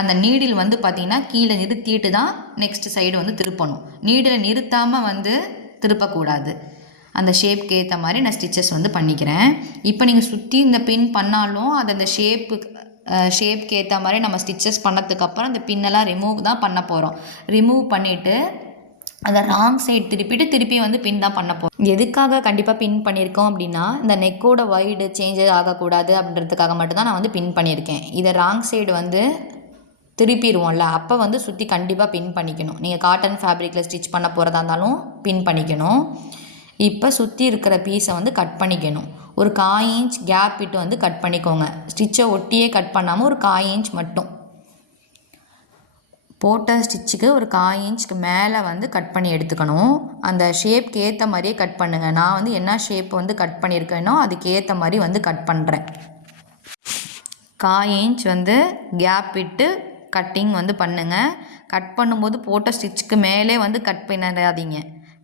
அந்த நீடில் வந்து பார்த்திங்கன்னா கீழே நிறுத்திட்டு தான் நெக்ஸ்ட் சைடு வந்து திருப்பணும். நீடில் நிறுத்தாமல் வந்து திருப்பக்கூடாது. அந்த ஷேப்க்கு ஏற்ற மாதிரி நான் ஸ்டிச்சஸ் வந்து பண்ணிக்கிறேன். இப்போ நீங்கள் சுற்றி இந்த பின் பண்ணாலும் அது அந்த ஷேப்க்கு ஏற்ற மாதிரி நம்ம ஸ்டிச்சஸ் பண்ணதுக்கப்புறம் அந்த பின்னெல்லாம் ரிமூவ் தான் பண்ண போகிறோம். ரிமூவ் பண்ணிவிட்டு அதை ராங் சைடு திருப்பி வந்து பின் தான் பண்ண போகிறோம். எதுக்காக கண்டிப்பாக பின் பண்ணியிருக்கோம் அப்படின்னா இந்த நெக்கோட வைடு சேஞ்ச் ஆகக்கூடாது அப்படின்றதுக்காக மட்டும்தான் நான் வந்து பின் பண்ணியிருக்கேன். இதை ராங் சைடு வந்து திருப்பிடுவோம்ல, அப்போ வந்து சுற்றி கண்டிப்பாக பின் பண்ணிக்கணும். நீங்கள் காட்டன் ஃபேப்ரிக்கில் ஸ்டிச் பண்ண போகிறதா இருந்தாலும் பின் பண்ணிக்கணும். இப்போ சுற்றி இருக்கிற பீஸை வந்து கட் பண்ணிக்கணும். ஒரு 1/4 இன்ச் கேப் விட்டு வந்து கட் பண்ணிக்கோங்க. ஸ்டிச்சை ஒட்டியே கட் பண்ணாமல் ஒரு 1/4 இன்ச் மட்டும். போட்ட ஸ்டிச்சுக்கு ஒரு 1/4 இன்ச்சுக்கு மேலே வந்து கட் பண்ணி எடுத்துக்கணும். அந்த ஷேப்க்கு ஏற்ற மாதிரியே கட் பண்ணுங்கள். நான் வந்து என்ன ஷேப் வந்து கட் பண்ணியிருக்கேனோ அதுக்கு ஏற்ற மாதிரி வந்து கட் பண்ணுறேன். 1/4 இன்ச் வந்து கேப் விட்டு கட்டிங் வந்து பண்ணுங்கள். கட் பண்ணும்போது போட்ட ஸ்டிச்சுக்கு மேலே வந்து கட் பண்ணிடாதீங்க.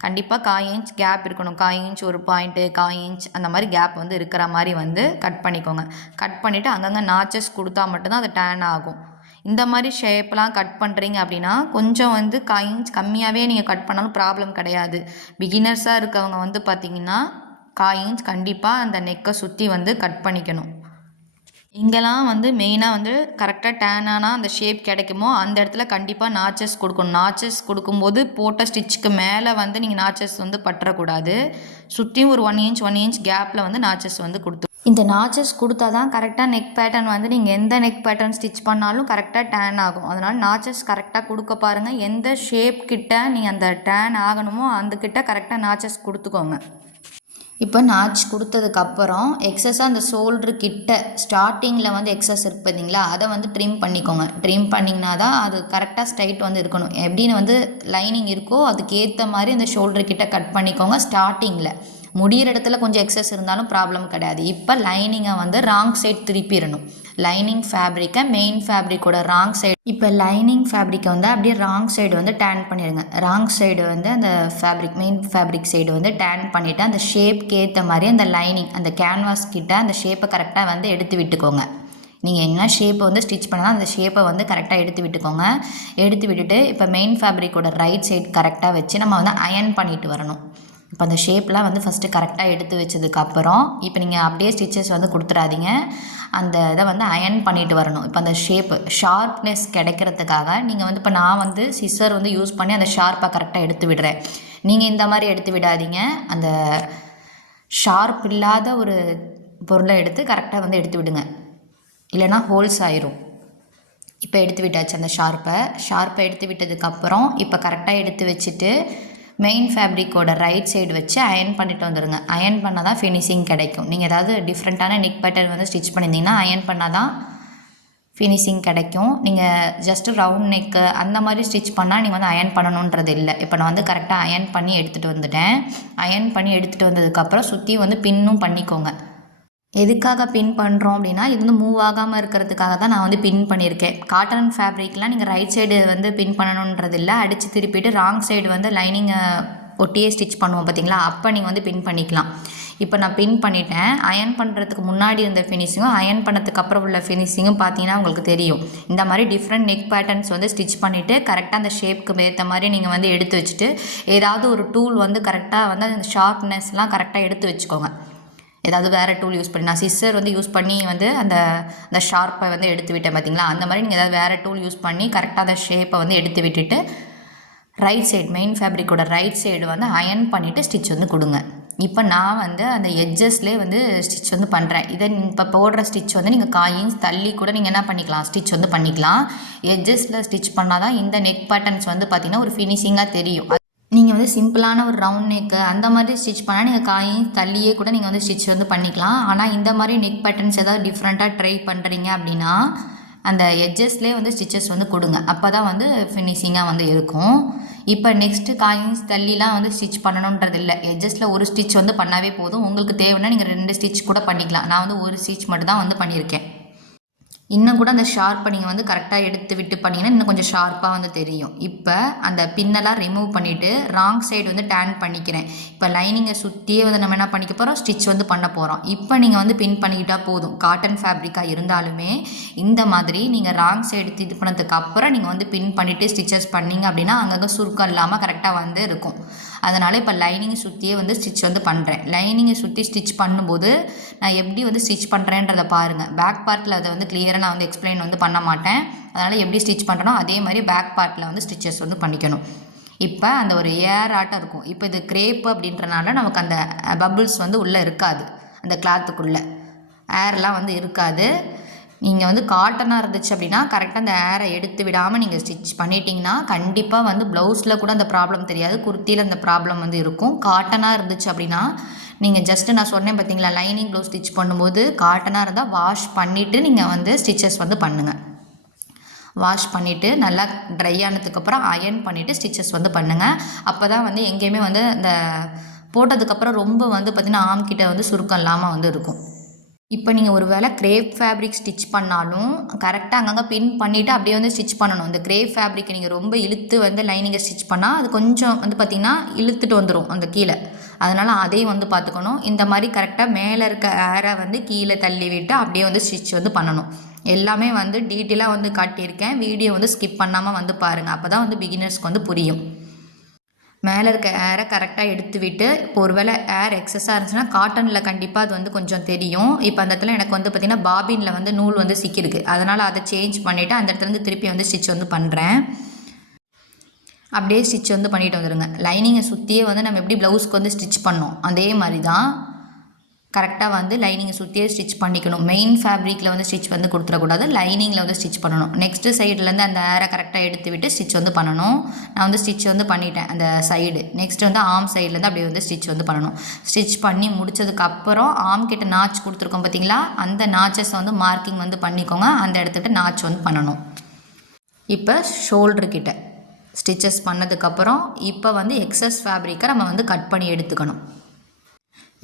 கண்டிப்பாக 1/4 இன்ச் கேப் இருக்கணும். 1/4 இன்ச் ஒரு பாயிண்ட்டு 1/4 இன்ச் அந்த மாதிரி கேப் வந்து இருக்கிற மாதிரி வந்து கட் பண்ணிக்கோங்க. கட் பண்ணிவிட்டு அங்கங்கே நாச்சஸ் கொடுத்தா மட்டும்தான் அது டேன் ஆகும். இந்த மாதிரி ஷேப்லாம் கட் பண்ணுறீங்க அப்படின்னா கொஞ்சம் வந்து 1/4 இன்ச் கம்மியாகவே நீங்கள் கட் பண்ணாலும் ப்ராப்ளம் கிடையாது. பிகினர்ஸாக இருக்கவங்க வந்து பார்த்திங்கன்னா 1/4 இன்ச் கண்டிப்பாக அந்த நெக்கை சுற்றி வந்து கட் பண்ணிக்கணும். இங்கெல்லாம் வந்து மெயினாக வந்து கரெக்டாக டேனானால் அந்த ஷேப் கிடைக்குமோ அந்த இடத்துல கண்டிப்பாக நாச்சஸ் கொடுக்கணும். நாச்சஸ் கொடுக்கும்போது போட்ட ஸ்டிச்சுக்கு மேலே வந்து நீங்கள் நாச்சஸ் வந்து பற்றக்கூடாது. சுற்றியும் ஒரு 1 இன்ச் கேப்பில் வந்து நாச்சஸ் வந்து கொடுத்து இந்த நாச்சஸ் கொடுத்தா தான் கரெக்டாக நெக் பேட்டர்ன் வந்து நீங்கள் எந்த நெக் பேட்டர்ன் ஸ்டிச் பண்ணாலும் கரெக்டாக டேன் ஆகும். அதனால் நாச்சஸ் கரெக்டாக கொடுக்க பாருங்கள். எந்த ஷேப் கிட்ட நீங்கள் அந்த டேன் ஆகணுமோ அந்த கிட்ட கரெக்டாக நாச்சஸ் கொடுத்துக்கோங்க. இப்போ நாச் கொடுத்ததுக்கப்புறம் எக்ஸஸாக அந்த ஷோல்ட்ரு கிட்ட ஸ்டார்டிங்கில் வந்து எக்ஸஸ் இருக்கு பார்த்தீங்களா, அதை வந்து ட்ரிம் பண்ணிக்கோங்க. ட்ரிம் பண்ணிங்கன்னா தான் அது கரெக்டாக ஸ்ட்ரைட் வந்து இருக்கணும். எப்படின்னு வந்து லைனிங் இருக்கோ அதுக்கேற்ற மாதிரி அந்த ஷோல்ட்ரு கிட்ட கட் பண்ணிக்கோங்க. ஸ்டார்டிங்கில் முடிகிற இடத்துல கொஞ்சம் எக்ஸஸ் இருந்தாலும் ப்ராப்ளம் கிடையாது. இப்போ லைனிங்கை வந்து ராங் சைடு திருப்பிடணும். லைனிங் ஃபேப்ரிக்கை மெயின் ஃபேப்ரிக்கோட ராங் சைடு இப்போ லைனிங் ஃபேப்ரிக்கை வந்து அப்படியே ராங் சைடு வந்து டேன் பண்ணிடுங்க. ராங் சைடு வந்து அந்த ஃபேப்ரிக் மெயின் ஃபேப்ரிக் சைடு வந்து டேன் பண்ணிவிட்டு அந்த ஷேப்க்கு ஏற்ற மாதிரி அந்த லைனிங் அந்த கேன்வாஸ் கிட்ட அந்த ஷேப்பை கரெக்டாக வந்து எடுத்து விட்டுக்கோங்க. நீங்கள் என்ன ஷேப்பை வந்து ஸ்டிச் பண்ணால் அந்த ஷேப்பை வந்து கரெக்டாக எடுத்து விட்டுக்கோங்க. எடுத்து விட்டுட்டு இப்போ மெயின் ஃபேப்ரிக்கோட ரைட் சைடு கரெக்டாக வச்சு நம்ம வந்து அயன் பண்ணிட்டு வரணும். இப்போ அந்த ஷேப்லாம் வந்து ஃபஸ்ட்டு கரெக்டாக எடுத்து வச்சதுக்கப்புறம் இப்போ நீங்கள் அப்படியே ஸ்டிச்சஸ் வந்து கொடுத்துடாதீங்க. அந்த இதை வந்து அயன் பண்ணிட்டு வரணும். இப்போ அந்த ஷேப்பு ஷார்ப்னஸ் கிடைக்கிறதுக்காக நீங்கள் வந்து இப்போ நான் வந்து சிசர் வந்து யூஸ் பண்ணி அந்த ஷார்ப்பாக கரெக்டாக எடுத்து விடுறேன். நீங்கள் இந்த மாதிரி எடுத்து விடாதீங்க. அந்த ஷார்ப் இல்லாத ஒரு பொருளை எடுத்து கரெக்டாக வந்து எடுத்து விடுங்க, இல்லைனா ஹோல்ஸ் ஆயிரும். இப்போ எடுத்து விட்டாச்சு அந்த ஷார்ப்பை எடுத்து விட்டதுக்கப்புறம் இப்போ கரெக்டாக எடுத்து வச்சுட்டு மெயின் ஃபேப்ரிக்கோட ரைட் சைடு வச்சு அயன் பண்ணிட்டு வந்துடுங்க. அயன் பண்ணால் தான் ஃபினிஷிங் கிடைக்கும். நீங்கள் ஏதாவது டிஃப்ரெண்ட்டான நெக் பேட்டர்ன் வந்து ஸ்டிச் பண்ணியிருந்தீங்கன்னா அயன் பண்ணால் தான் ஃபினிஷிங் கிடைக்கும். நீங்கள் ஜஸ்ட்டு ரவுண்ட் நெக்கு அந்த மாதிரி ஸ்டிச் பண்ணால் நீங்கள் வந்து அயன் பண்ணணுன்றது இல்லை. இப்போ நான் வந்து கரெக்டாக அயன் பண்ணி எடுத்துகிட்டு வந்துட்டேன். அயன் பண்ணி எடுத்துகிட்டு வந்ததுக்கப்புறம் சுற்றி வந்து பின்னும் பண்ணிக்கோங்க. எதுக்காக பின் பண்ணுறோம் அப்படின்னா இது வந்து மூவ் ஆகாமல் இருக்கிறதுக்காக தான் நான் வந்து பின் பண்ணியிருக்கேன். காட்டன் ஃபேப்ரிக்லாம் நீங்கள் ரைட் சைடு வந்து பின் பண்ணணுன்றது இல்லை. அடித்து திருப்பிட்டு ராங் சைடு வந்து லைனிங்கை ஒட்டியே ஸ்டிச் பண்ணுவோம் பார்த்தீங்களா, அப்போ நீங்கள் வந்து பின் பண்ணிக்கலாம். இப்போ நான் பின் பண்ணிட்டேன். அயன் பண்ணுறதுக்கு முன்னாடி இருந்த ஃபினிஷிங்கும் அயன் பண்ணதுக்கு அப்புறம் உள்ள ஃபினிஷிங்கும் பார்த்தீங்கன்னா உங்களுக்கு தெரியும். இந்த மாதிரி டிஃப்ரெண்ட் நெக் பேட்டர்ன்ஸ் வந்து ஸ்டிச் பண்ணிவிட்டு கரெக்டாக அந்த ஷேப்புக்கு ஏற்ற மாதிரி நீங்கள் வந்து எடுத்து வச்சுட்டு ஏதாவது ஒரு டூல் வந்து கரெக்டாக வந்து அந்த ஷார்ப்னஸ்லாம் கரெக்டாக எடுத்து வச்சுக்கோங்க. ஏதாவது வேறு டூல் யூஸ் பண்ணி நான் சிஸ்ஸர் வந்து யூஸ் பண்ணி வந்து அந்த ஷார்ப்பை வந்து எடுத்து விட்டேன் பார்த்தீங்களா, அந்த மாதிரி நீங்கள் ஏதாவது வேறு டூல் யூஸ் பண்ணி கரெக்டாக அந்த ஷேப்பை வந்து எடுத்து விட்டுட்டு ரைட் சைடு மெயின் ஃபேப்ரிக்கோட ரைட் சைடு வந்து அயன் பண்ணிவிட்டு ஸ்டிச் வந்து கொடுங்க. இப்போ நான் வந்து அந்த எட்ஜஸ்லேயே வந்து ஸ்டிச் வந்து பண்ணுறேன். இதை இப்போ போடுற ஸ்டிச் வந்து நீங்கள் 1/4 இன்ச் தள்ளி கூட நீங்கள் என்ன பண்ணிக்கலாம், ஸ்டிச் வந்து பண்ணிக்கலாம். எட்ஜஸில் ஸ்டிச் பண்ணால் தான் இந்த நெக் பேட்டர்ன்ஸ் வந்து பார்த்திங்கன்னா ஒரு ஃபினிஷிங்காக தெரியும். நீங்கள் வந்து சிம்பிளான ஒரு ரவுண்ட் நெக்கு அந்த மாதிரி ஸ்டிச் பண்ணால் நீங்கள் 1/4 இன்ச் தள்ளியே கூட நீங்கள் வந்து ஸ்டிச் வந்து பண்ணிக்கலாம். ஆனால் இந்த மாதிரி நெக் பேட்டர்ன்ஸ் ஏதாவது டிஃப்ரெண்ட்டாக ட்ரை பண்ணுறீங்க அப்படின்னா அந்த எட்ஜஸ்லேயே வந்து ஸ்டிச்சஸ் வந்து கொடுங்க. அப்போ தான் வந்து ஃபினிஷிங்காக வந்து இருக்கும். இப்போ நெக்ஸ்ட்டு 1/4 இன்ச் தள்ளிலாம் வந்து ஸ்டிச் பண்ணணுன்றது இல்லை. எட்ஜஸில் ஒரு ஸ்டிச் வந்து பண்ணாவே போதும். உங்களுக்கு தேவைன்னா நீங்கள் 2 ஸ்டிச் கூட பண்ணிக்கலாம். நான் வந்து ஒரு ஸ்டிச் மட்டும் தான் வந்து பண்ணியிருக்கேன். இன்னும் கூட அந்த ஷார்ப்பை நீங்கள் வந்து கரெக்டாக எடுத்து விட்டு பண்ணிங்கன்னா இன்னும் கொஞ்சம் ஷார்ப்பாக வந்து தெரியும். இப்போ அந்த பின்னெல்லாம் ரிமூவ் பண்ணிவிட்டு ராங் சைடு வந்து டேன் பண்ணிக்கிறேன். இப்போ லைனிங்கை சுற்றியே வந்து நம்ம என்ன பண்ணிக்க போகிறோம், ஸ்டிச் வந்து பண்ண போகிறோம். இப்போ நீங்கள் வந்து பின் பண்ணிக்கிட்டால் போதும். காட்டன் ஃபேப்ரிக்காக இருந்தாலுமே இந்த மாதிரி நீங்கள் ராங் சைடு இது பண்ணதுக்கு அப்புறம் நீங்கள் வந்து பின் பண்ணிவிட்டு ஸ்டிச்சஸ் பண்ணிங்க அப்படின்னா அங்கங்கே சுருக்கம் இல்லாமல் கரெக்டாக வந்து இருக்கும். அதனால் இப்போ லைனிங்கை சுற்றியே வந்து ஸ்டிச் வந்து பண்ணுறேன். லைனிங்கை சுற்றி ஸ்டிச் பண்ணும்போது நான் எப்படி வந்து ஸ்டிச் பண்ணுறேன்றதை பாருங்கள். பேக் பார்ட்டில் அதை வந்து கிளியராக நான் வந்து எக்ஸ்பிளைன் வந்து பண்ண மாட்டேன். அதனால் எப்படி ஸ்டிச் பண்ணுறனோ அதே மாதிரி பேக் பார்ட்டில் வந்து ஸ்டிச்சஸ் வந்து பண்ணிக்கணும். இப்போ அந்த ஒரு ஏர் ஆட்டம் இருக்கும். இப்போ இது கிரேப்பு அப்படின்றனால நமக்கு அந்த பபுள்ஸ் வந்து உள்ளே இருக்காது, அந்த கிளாத்துக்குள்ளே ஏர்லாம் வந்து இருக்காது. நீங்கள் வந்து காட்டனாக இருந்துச்சு அப்படின்னா கரெக்டாக அந்த ஏரை எடுத்து விடாமல் நீங்கள் ஸ்டிச் பண்ணிட்டீங்கன்னா கண்டிப்பாக வந்து ப்ளவுஸில் கூட அந்த ப்ராப்ளம் தெரியாது, குர்த்தியில் அந்த ப்ராப்ளம் வந்து இருக்கும். காட்டனாக இருந்துச்சு அப்படின்னா நீங்கள் ஜஸ்ட்டு நான் சொன்னேன் பார்த்தீங்களா, லைனிங் ப்ளவுஸ் ஸ்டிச் பண்ணும்போது காட்டனாக இருந்தால் வாஷ் பண்ணிவிட்டு நீங்கள் வந்து ஸ்டிச்சஸ் வந்து பண்ணுங்கள். வாஷ் பண்ணிவிட்டு நல்லா ட்ரை ஆனதுக்கப்புறம் அயர்ன் பண்ணிவிட்டு ஸ்டிச்சஸ் வந்து பண்ணுங்கள். அப்போ தான் வந்து எங்கேயுமே வந்து இந்த போட்டதுக்கப்புறம் ரொம்ப வந்து பார்த்திங்கன்னா ஆம்கிட்ட வந்து சுருக்கம் இல்லாமல் வந்து இருக்கும். இப்போ நீங்கள் ஒரு வேளை கிரேப் ஃபேப்ரிக் ஸ்டிச் பண்ணாலும் கரெக்டாக அங்கங்கே பின் பண்ணிவிட்டு அப்படியே வந்து ஸ்டிச் பண்ணணும். இந்த கிரேப் ஃபேப்ரிக்கை நீங்கள் ரொம்ப இழுத்து வந்து லைனிங்கை ஸ்டிச் பண்ணால் அது கொஞ்சம் வந்து பார்த்திங்கன்னா இழுத்துட்டு வந்துடும் அந்த கீழே. அதனால் அதையும் வந்து பார்த்துக்கணும். இந்த மாதிரி கரெக்டாக மேலே இருக்க ஏரை வந்து கீழே தள்ளி விட்டு அப்படியே வந்து ஸ்டிச் வந்து பண்ணணும். எல்லாமே வந்து டீட்டெயிலாக வந்து காட்டியிருக்கேன். வீடியோ வந்து ஸ்கிப் பண்ணாமல் வந்து பாருங்கள். அப்போ தான் வந்து பிகினர்ஸ்க்கு வந்து புரியும். மேலே இருக்க ஏரை கரெக்டாக எடுத்து விட்டு, இப்போ ஒரு வேளை ஏர் எக்ஸஸாக இருந்துச்சுன்னா காட்டனில் கண்டிப்பாக அது வந்து கொஞ்சம் தெரியும். இப்போ அந்த இடத்துல எனக்கு வந்து பார்த்திங்கன்னா பாபினில் வந்து நூல் வந்து சிக்கிருக்கு. அதனால் அதை சேஞ்ச் பண்ணிவிட்டு அந்த இடத்துலேருந்து திருப்பி வந்து ஸ்டிச் வந்து பண்ணுறேன். அப்படியே ஸ்டிச் வந்து பண்ணிட்டு வந்துடுங்க. லைனிங்கை சுற்றியே வந்து நம்ம எப்படி ப்ளவுஸ்க்கு வந்து ஸ்டிச் பண்ணோம் அதே மாதிரி தான் கரெக்டாக வந்து லைனிங்கை சுற்றியே ஸ்டிச் பண்ணிக்கணும். மெயின் ஃபேப்ரிக்கில் வந்து ஸ்டிச் வந்து கொடுத்துடக்கூடாது, லைனிங்கில் வந்து ஸ்டிச் பண்ணணும். நெக்ஸ்ட்டு சைட்லேருந்து அந்த ஏரை கரெக்டாக எடுத்து விட்டு ஸ்டிச் வந்து பண்ணணும். நான் வந்து ஸ்டிச் வந்து பண்ணிட்டேன் அந்த சைடு. நெக்ஸ்ட் வந்து ஆம் சைட்லேருந்து அப்படியே வந்து ஸ்டிச் வந்து பண்ணணும். ஸ்டிச் பண்ணி முடிச்சதுக்கப்புறம் ஆம் கிட்ட நாச் கொடுத்துருக்கோம் பார்த்தீங்களா, அந்த நாச்சஸ் வந்து மார்க்கிங் வந்து பண்ணிக்கோங்க. அந்த இடத்துக்கிட்ட நாச் வந்து பண்ணணும். இப்போ ஷோல்டர்கிட்ட ஸ்டிச்சஸ் பண்ணதுக்கப்புறம் இப்போ வந்து எக்ஸஸ் ஃபேப்ரிக்கை நம்ம வந்து கட் பண்ணி எடுத்துக்கணும்.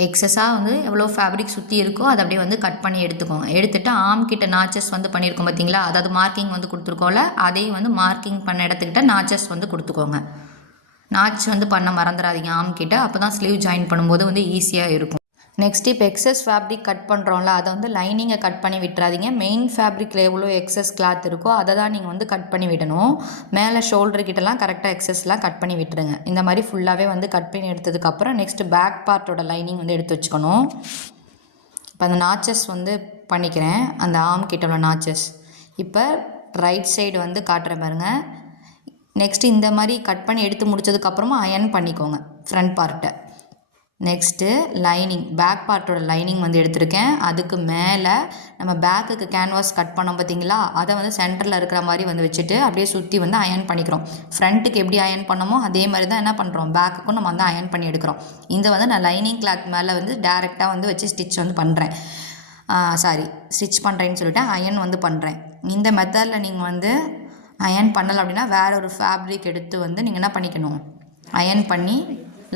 எக்ஸஸாக வந்து எவ்வளோ ஃபேப்ரிக் சுற்றி இருக்கோ அதை அப்படியே வந்து கட் பண்ணி எடுத்துக்கோங்க. எடுத்துகிட்டு ஆம் கிட்ட நாச்சஸ் வந்து பண்ணியிருக்கோம் பார்த்தீங்களா, அதாவது மார்க்கிங் வந்து கொடுத்துருக்கோம்ல, அதையும் வந்து மார்க்கிங் பண்ண இடத்துக்கிட்ட நாச்சஸ் வந்து கொடுத்துக்கோங்க. நாச் வந்து பண்ண மறந்துடாதீங்க ஆம் கிட்ட, அப்போ தான் ஸ்லீவ் ஜாயின் பண்ணும்போது வந்து ஈஸியாக இருக்கும். நெக்ஸ்ட் இப்போ எக்ஸஸ் ஃபேப்ரிக் கட் பண்ணுறோம்ல, அதை வந்து லைனிங்கை கட் பண்ணி விட்டுறாதீங்க. மெயின் ஃபேப்ரிக்கில் எவ்வளோ எக்ஸஸ் கிளாத் இருக்கோ அதை தான் நீங்கள் வந்து கட் பண்ணி விடணும். மேலே ஷோல்டர்கிட்டலாம் கரெக்டாக எக்ஸஸ்லாம் கட் பண்ணி விட்டுருங்க. இந்த மாதிரி ஃபுல்லாகவே வந்து கட் பண்ணி எடுத்ததுக்கப்புறம் நெக்ஸ்ட்டு பேக் பார்ட்டோட லைனிங் வந்து எடுத்து வச்சுக்கணும். இப்போ அந்த நாச்சஸ் வந்து பண்ணிக்கிறேன், அந்த ஆம் கிட்ட உள்ள நாச்சஸ். இப்போ ரைட் சைடு வந்து காட்டுறேன் பாருங்கள். நெக்ஸ்ட்டு இந்த மாதிரி கட் பண்ணி எடுத்து முடிச்சதுக்கப்புறமா அயர்ன் பண்ணிக்கோங்க ஃப்ரண்ட் பார்ட்டை. நெக்ஸ்ட்டு லைனிங், பேக் பார்ட்டோட லைனிங் வந்து எடுத்திருக்கேன். அதுக்கு மேலே நம்ம பேக்குக்கு கேன்வாஸ் கட் பண்ணோம் பார்த்தீங்களா, அதை வந்து சென்டரில் இருக்கிற மாதிரி வந்து வச்சுட்டு அப்படியே சுற்றி வந்து அயர்ன் பண்ணிக்கிறோம். ஃப்ரண்ட்டுக்கு எப்படி அயர்ன் பண்ணமோ அதே மாதிரி தான் என்ன பண்ணுறோம், பேக்குக்கும் நம்ம வந்து அயர்ன் பண்ணி எடுக்கிறோம். இந்த வந்து நான் லைனிங் கிளாத் மேலே வந்து டேரெக்டாக வந்து வச்சு ஸ்டிச் வந்து பண்ணுறேன். ஸ்டிச் பண்ணுறேன்னு சொல்லிட்டு அயர்ன் வந்து பண்ணுறேன். இந்த மெத்தடில் நீங்கள் வந்து அயர்ன் பண்ணலை அப்படின்னா வேறு ஒரு ஃபேப்ரிக் எடுத்து வந்து நீங்கள் என்ன பண்ணிக்கணும், அயர்ன் பண்ணி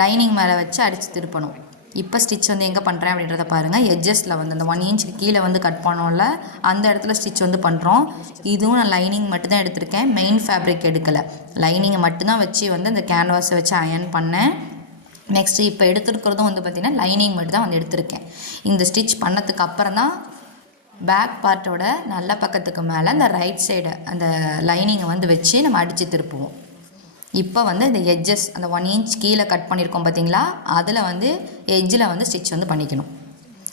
லைனிங் மேலே வச்சு அடித்து திருப்பணும். இப்போ ஸ்டிச் வந்து எங்கே பண்ணுறேன் அப்படின்றத பாருங்கள். எட்ஜஸில் வந்து அந்த 1 இன்ச்சுக்கு கீழே வந்து கட் பண்ணோம்ல, அந்த இடத்துல ஸ்டிச் வந்து பண்ணுறோம். இதுவும் நான் லைனிங் மட்டும்தான் எடுத்திருக்கேன், மெயின் ஃபேப்ரிக் எடுக்கலை. லைனிங்கை மட்டும்தான் வச்சு வந்து அந்த கேன்வாஸை வச்சு அயர்ன் பண்ணேன். நெக்ஸ்ட்டு இப்போ எடுத்துருக்கிறதும் வந்து பார்த்திங்கன்னா லைனிங் மட்டும் தான் வந்து எடுத்திருக்கேன். இந்த ஸ்டிச் பண்ணதுக்கு அப்புறம் தான் பேக் பார்ட்டோட நல்ல பக்கத்துக்கு மேலே அந்த ரைட் சைடு அந்த லைனிங்கை வந்து வச்சு நம்ம அடித்து திருப்புவோம். இப்போ வந்து இந்த எட்ஜஸ் அந்த 1 இன்ச் கீழே கட் பண்ணியிருக்கோம் பார்த்தீங்களா, அதில் வந்து எட்ஜில் வந்து ஸ்டிச் வந்து பண்ணிக்கணும்.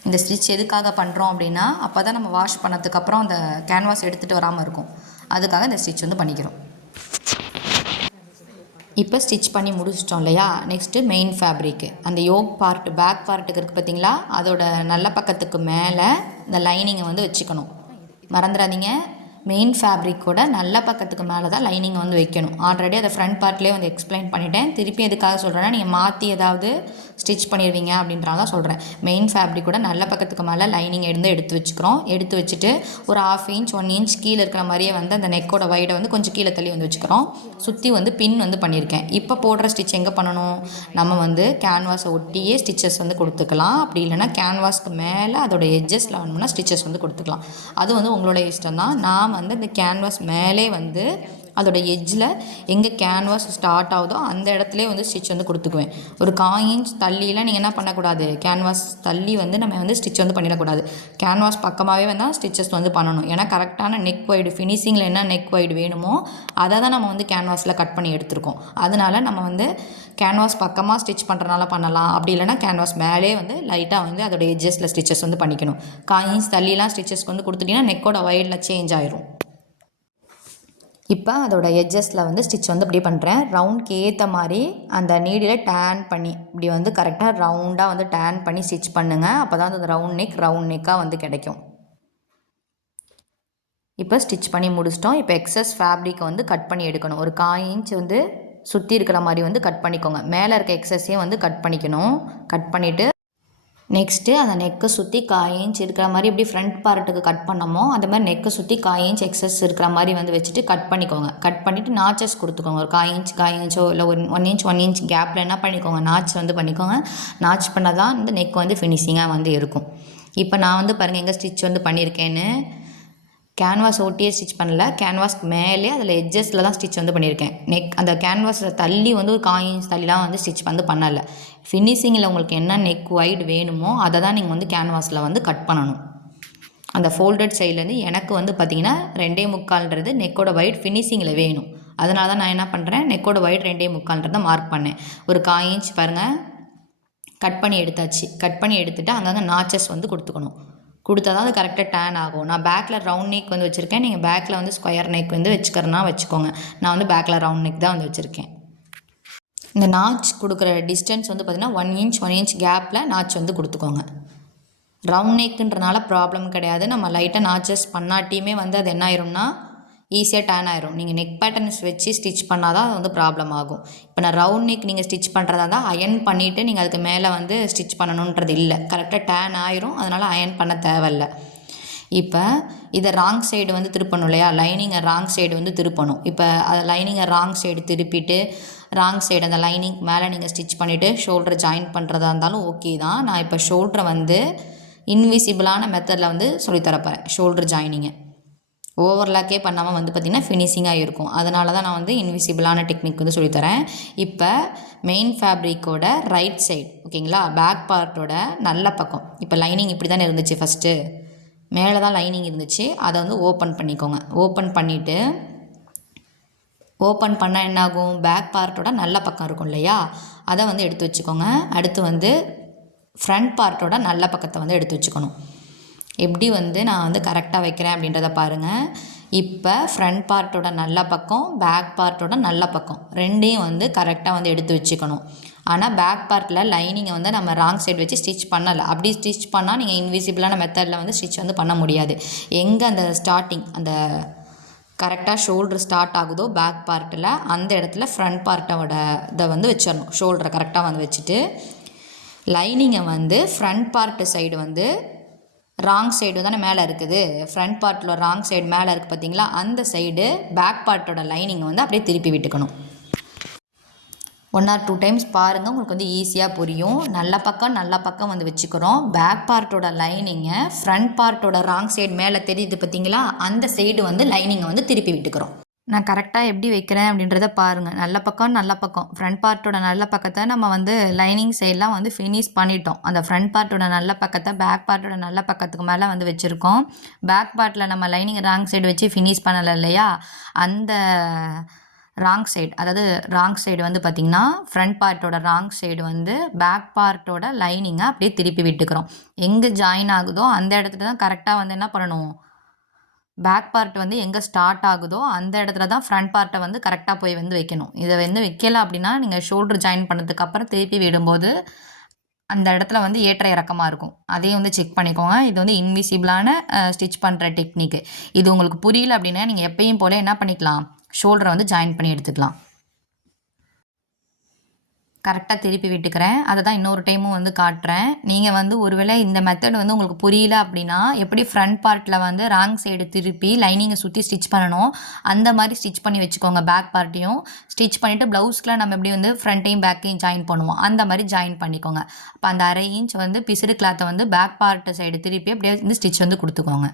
இந்த ஸ்டிச் எதுக்காக பண்ணுறோம் அப்படின்னா, அப்போ தான் நம்ம வாஷ் பண்ணதுக்கப்புறம் அந்த கேன்வாஸ் எடுத்துகிட்டு வராமல் இருக்கும். அதுக்காக இந்த ஸ்டிச் வந்து பண்ணிக்கிறோம். இப்போ ஸ்டிச் பண்ணி முடிச்சிட்டோம் இல்லையா, நெக்ஸ்ட்டு மெயின் ஃபேப்ரிக்கு அந்த யோக் பார்ட் பேக் பார்ட்டுக்கு இருக்குது பார்த்தீங்களா, அதோட நல்ல பக்கத்துக்கு மேலே இந்த லைனிங்கை வந்து வச்சுக்கணும். மறந்துடாதீங்க, மெயின் ஃபேப்ரிக்கோட நல்ல பக்கத்துக்கு மேலே தான் லைனிங்கை வந்து வைக்கணும். ஆல்ரெடி அதை ஃப்ரண்ட் பார்ட்லேயே வந்து எக்ஸ்பிளைன் பண்ணிட்டேன். திருப்பி எதுக்காக சொல்கிறேன்னா, நீங்கள் மாற்றி ஏதாவது ஸ்டிச் பண்ணிடுவீங்க அப்படின்றத தான் சொல்கிறேன். மெயின் ஃபேப்ரிக்கோட நல்ல பக்கத்துக்கு மேலே லைனிங் எடுத்து வச்சுக்கிறோம். எடுத்து வச்சுட்டு ஒரு 1/2 இன்ச் 1 இன்ச் கீழே இருக்கிற மாதிரியே வந்து அந்த நெக்கோட வைடை வந்து கொஞ்சம் கீழே தள்ளி வந்து வச்சுக்கிறோம். சுற்றி வந்து பின் வந்து பண்ணியிருக்கேன். இப்போ போடுற ஸ்டிச் எங்கே பண்ணணும், நம்ம வந்து கேன்வாஸை ஒட்டியே ஸ்டிச்சஸ் வந்து கொடுத்துக்கலாம். அப்படி இல்லைனா கேன்வாஸ்க்கு மேலே அதோட எட்ஜஸில் வேணும்னா ஸ்டிச்சஸ் வந்து கொடுத்துக்கலாம். அது வந்து உங்களோட இஷ்டம் தான். நான் வந்து இந்த கேன்வாஸ் மேலே வந்து அதோட எட்ஜில் எங்கே கேன்வாஸ் ஸ்டார்ட் ஆகுதோ அந்த இடத்துலேயே வந்து ஸ்டிச் வந்து கொடுத்துக்குவேன். ஒரு 1/4 இன்ச் தள்ளிலாம் நீங்கள் என்ன பண்ணக்கூடாது, கேன்வாஸ் தள்ளி வந்து நம்ம வந்து ஸ்டிச் வந்து பண்ணிடக்கூடாது. கேன்வாஸ் பக்கமாகவே வந்தால் ஸ்டிச்சஸ் வந்து பண்ணணும். ஏன்னா கரெக்டான நெக் வைடு, ஃபினிஷிங்கில் என்ன நெக் வைடு வேணுமோ அதை தான் நம்ம வந்து கேன்வாஸில் கட் பண்ணி எடுத்துருக்கோம். அதனால் நம்ம வந்து கேன்வாஸ் பக்கமாக ஸ்டிச் பண்ணுறனால பண்ணலாம். அப்படி இல்லைனா கேன்வாஸ் மேலே வந்து லைட்டாக வந்து அதோட எட்ஜஸில் ஸ்டிச்சஸ் வந்து பண்ணிக்கணும். 1/4 இன்ச் தள்ளிலாம் ஸ்டிச்சஸ்க்கு வந்து கொடுத்துட்டிங்கன்னா நெக்கோட வைடில் சேஞ்ச் ஆயிரும். இப்போ அதோட எட்ஜஸில் வந்து ஸ்டிச் வந்து இப்படி பண்ணுறேன். ரவுண்ட்க்கு ஏற்ற மாதிரி அந்த நீடில் டேன் பண்ணி இப்படி வந்து கரெக்டாக ரவுண்டாக வந்து டேன் பண்ணி ஸ்டிச் பண்ணுங்கள். அப்போ தான் அந்த ரவுண்ட் நெக்காக வந்து கிடைக்கும். இப்போ ஸ்டிச் பண்ணி முடிச்சிட்டோம். இப்போ எக்ஸஸ் ஃபேப்ரிக்கை வந்து கட் பண்ணி எடுக்கணும். ஒரு 1/4 இன்ச் வந்து சுற்றி இருக்கிற மாதிரி வந்து கட் பண்ணிக்கோங்க. மேலே இருக்க எக்ஸஸையும் வந்து கட் பண்ணிக்கணும். கட் பண்ணிவிட்டு நெக்ஸ்ட்டு அந்த நெக்கை சுற்றி 1/4 இன்ச் இருக்கிற மாதிரி எப்படி ஃப்ரண்ட் பார்ட்டுக்கு கட் பண்ணமோ அந்த மாதிரி நெக்கை சுற்றி 1/4 இன்ச் எக்ஸஸ் இருக்கிற மாதிரி வந்து வச்சுட்டு கட் பண்ணிக்கோங்க. கட் பண்ணிவிட்டு நாச்சஸ் கொடுத்துக்கோங்க. ஒரு 1/4 இன்ச்சோ இல்லை ஒரு 1 இன்ச் கேப்பில் என்ன பண்ணிக்கோங்க, நாச் வந்து பண்ணிக்கோங்க. நாச் பண்ணால் தான் வந்து நெக் வந்து ஃபினிஷிங்காக வந்து இருக்கும். இப்போ நான் வந்து பாருங்கள் எங்கே ஸ்டிச் வந்து பண்ணியிருக்கேன்னு. கேன்வாஸ் ஒட்டியே ஸ்டிச் பண்ணல, கேன்வாஸ்க்கு மேலே அதில் எட்ஜஸில் தான் ஸ்டிச் வந்து பண்ணியிருக்கேன். அந்த கேன்வாஸில் தள்ளி வந்து ஒரு 1/4 இன்ச் தள்ளிலாம் வந்து ஸ்டிச் வந்து பண்ணலை. ஃபினிஷிங்கில் உங்களுக்கு என்ன நெக் வைடு வேணுமோ அதை தான் நீங்கள் வந்து கேன்வாஸில் வந்து கட் பண்ணணும். அந்த ஃபோல்டட் சைட்லேருந்து எனக்கு வந்து பார்த்திங்கன்னா 2.25 நெக்கோட வைட் ஃபினிஷிங்கில் வேணும். அதனால தான் நான் என்ன பண்ணுறேன், நெக்கோட வைட் 2.25 மார்க் பண்ணேன். ஒரு 1/4 இன்ச் பாருங்கள் கட் பண்ணி எடுத்தாச்சு. கட் பண்ணி எடுத்துகிட்டு அங்கங்கே நாச்சஸ் வந்து கொடுத்தா தான் அது கரெக்டாக டேன் ஆகும். நான் பேக்கில் ரவுண்ட் நெக் வந்து வச்சுருக்கேன். நீங்கள் பேக்கில் வந்து ஸ்கொயர் நெக் வந்து வச்சுக்கிறனா வச்சுக்கோங்க. நான் வந்து பேக்கில் ரவுண்ட் நெக் தான் வந்து வச்சுருக்கேன். இந்த நாச் கொடுக்குற டிஸ்டன்ஸ் வந்து பார்த்திங்கன்னா 1 இன்ச் கேப்பில் நாச் வந்து கொடுத்துக்கோங்க. ரவுண்ட் நெக்குன்றனால ப்ராப்ளம் கிடையாது. நம்ம லைட்டாக நாச்சஸ் பண்ணாட்டியுமே வந்து அது என்ன ஆயிரும்னா ஈஸியாக டேன் ஆயிரும். நீங்கள் நெக் பேட்டர்ன்ஸ் வச்சு ஸ்டிச் பண்ணால் தான் அது வந்து ப்ராப்ளம் ஆகும். இப்போ நான் ரவுண்ட் நெக் நீங்கள் ஸ்டிச் பண்ணுறதா தான் அயன் பண்ணிவிட்டு நீங்கள் அதுக்கு மேலே வந்து ஸ்டிச் பண்ணணுன்றது இல்லை. கரெக்டாக டேன் ஆயிரும். அதனால் அயன் பண்ண தேவையில்லை. இப்போ இதை ராங் சைடு வந்து திருப்பணும் இல்லையா, லைனிங்கை ராங் சைடு வந்து திருப்பணும். இப்போ அதை லைனிங்கை ராங் சைடு திருப்பிட்டு ராங் சைடு அந்த லைனிங் மேலே நீங்கள் ஸ்டிச் பண்ணிவிட்டு ஷோல்டரை ஜாயின் பண்ணுறதா இருந்தாலும் ஓகே தான். நான் இப்போ ஷோல்டரை வந்து இன்விசிபிளான மெத்தடில் வந்து சொல்லித்தரப்போகிறேன். ஷோல்டர் ஜாயினிங்கை ஓவர்லாக்கே பண்ணாமல் வந்து பார்த்திங்கன்னா ஃபினிஷிங்காக இருக்கும். அதனால தான் நான் வந்து இன்விசிபிளான டெக்னிக் வந்து சொல்லித்தரேன். இப்போ மெயின் ஃபேப்ரிக்கோட ரைட் சைடு ஓகேங்களா, பேக் பார்ட்டோட நல்ல பக்கம். இப்போ லைனிங் இப்படி தானே இருந்துச்சு, ஃபஸ்ட்டு மேலே தான் லைனிங் இருந்துச்சு. அதை வந்து ஓப்பன் பண்ணிக்கோங்க. ஓப்பன் பண்ணிவிட்டு ஓப்பன் பண்ணால் என்னாகும், பேக் பார்ட்டோட நல்ல பக்கம் இருக்கும் இல்லையா, அதை வந்து எடுத்து வச்சுக்கோங்க. அடுத்து வந்து ஃப்ரண்ட் பார்ட்டோட நல்ல பக்கத்தை வந்து எடுத்து வச்சுக்கணும். எப்படி வந்து நான் வந்து கரெக்டாக வைக்கிறேன் அப்படின்றத பாருங்கள். இப்போ ஃப்ரண்ட் பார்ட்டோட நல்ல பக்கம், பேக் பார்ட்டோட நல்ல பக்கம் ரெண்டையும் வந்து கரெக்டாக வந்து எடுத்து வச்சுக்கணும். ஆனால் பேக் பார்ட்டில் லைனிங்கை வந்து நம்ம ராங் சைடு வச்சு ஸ்டிச் பண்ணலை. அப்படி ஸ்டிச் பண்ணால் நீங்கள் இன்விசிபிளான மெத்தடில் வந்து ஸ்டிச் வந்து பண்ண முடியாது. எங்கே அந்த ஸ்டார்டிங் அந்த கரெக்டாக ஷோல்டர் ஸ்டார்ட் ஆகுதோ பேக் பார்ட்டில் அந்த இடத்துல ஃப்ரண்ட் பார்ட்டோட இதை வந்து வச்சிடணும். ஷோல்டரை கரெக்டாக வந்து வச்சுட்டு லைனிங்கை வந்து ஃப்ரண்ட் பார்ட்டு சைடு வந்து ராங் சைடு தானே மேலே இருக்குது, ஃப்ரண்ட் பார்ட்டில் ராங் சைடு மேலே இருக்குது பார்த்தீங்களா, அந்த சைடு பேக் பார்ட்டோட லைனிங்கை வந்து அப்படியே திருப்பி விட்டுக்கணும். 1 or 2 டைம்ஸ் பாருங்கள், உங்களுக்கு வந்து ஈஸியாக புரியும். நல்ல பக்கம் வந்து வச்சுக்கிறோம். பேக் பார்ட்டோட லைனிங்கை ஃப்ரண்ட் பார்ட்டோட ராங் சைடு மேலே தெரியுது பார்த்தீங்களா, அந்த சைடு வந்து லைனிங்கை வந்து திருப்பி விட்டுக்கிறோம். நான் கரெக்டாக எப்படி வைக்கிறேன் அப்படின்றத பாருங்கள். நல்ல பக்கம் ஃப்ரண்ட் பார்ட்டோட நல்ல பக்கத்தை நம்ம வந்து லைனிங் சைடெலாம் வந்து ஃபினிஷ் பண்ணிட்டோம். அந்த ஃப்ரண்ட் பார்ட்டோட நல்ல பக்கத்தை பேக் பார்ட்டோட நல்ல பக்கத்துக்கு மேலே வந்து வச்சுருக்கோம். பேக் பார்ட்டில் நம்ம லைனிங் ராங் சைடு வச்சு ஃபினிஷ் பண்ணலை இல்லையா, அந்த ராங் சைடு, அதாவது ராங் சைடு வந்து பார்த்திங்கன்னா ஃப்ரண்ட் பார்ட்டோட ராங் சைடு வந்து பேக் பார்ட்டோட லைனிங்கை அப்படியே திருப்பி விட்டுக்கிறோம். எங்கே ஜாயின் ஆகுதோ அந்த இடத்துல தான் கரெக்டாக வந்து என்ன பண்ணணும், பேக் பார்ட் வந்து எங்கே ஸ்டார்ட் ஆகுதோ அந்த இடத்துல தான் ஃப்ரண்ட் பார்ட்டை வந்து கரெக்டாக போய் வந்து வைக்கணும். இதை வந்து வைக்கல அப்படின்னா நீங்கள் ஷோல்டர் ஜாயின் பண்ணதுக்கப்புறம் திருப்பி விடும்போது அந்த இடத்துல வந்து ஏற்ற இறக்கமாக இருக்கும். அதையும் வந்து செக் பண்ணிக்கோங்க. இது வந்து இன்விசிபிளான ஸ்டிச் பண்ணுற டெக்னிக்கு. இது உங்களுக்கு புரியல அப்படின்னா நீங்கள் எப்பயும் போல் என்ன பண்ணிக்கலாம், ஷோல்டரை வந்து ஜாயின் பண்ணி எடுத்துக்கலாம். கரெக்டாக திருப்பி விட்டுக்கிறேன். அதை தான் இன்னொரு டைமும் வந்து காட்டுறேன். நீங்கள் வந்து ஒருவேளை இந்த மெத்தட் வந்து உங்களுக்கு புரியல அப்படின்னா எப்படி ஃப்ரண்ட் பார்ட்டில் வந்து ராங் சைடு திருப்பி லைனிங்கை சுற்றி ஸ்டிச் பண்ணணும் அந்த மாதிரி ஸ்டிச் பண்ணி வச்சுக்கோங்க. பேக் பார்ட்டையும் ஸ்டிச் பண்ணிவிட்டு ப்ளவுஸ்க்குலாம் நம்ம எப்படி வந்து ஃப்ரண்ட்டையும் பேக்கையும் ஜாயின் பண்ணுவோம் அந்த மாதிரி ஜாயின் பண்ணிக்கோங்க. அப்போ அந்த 1/2 இன்ச் வந்து பிசிறு கிளாத்தை வந்து பேக் பார்ட்டு சைடு திருப்பி அப்படியே வந்து ஸ்டிச் வந்து கொடுத்துக்கோங்க.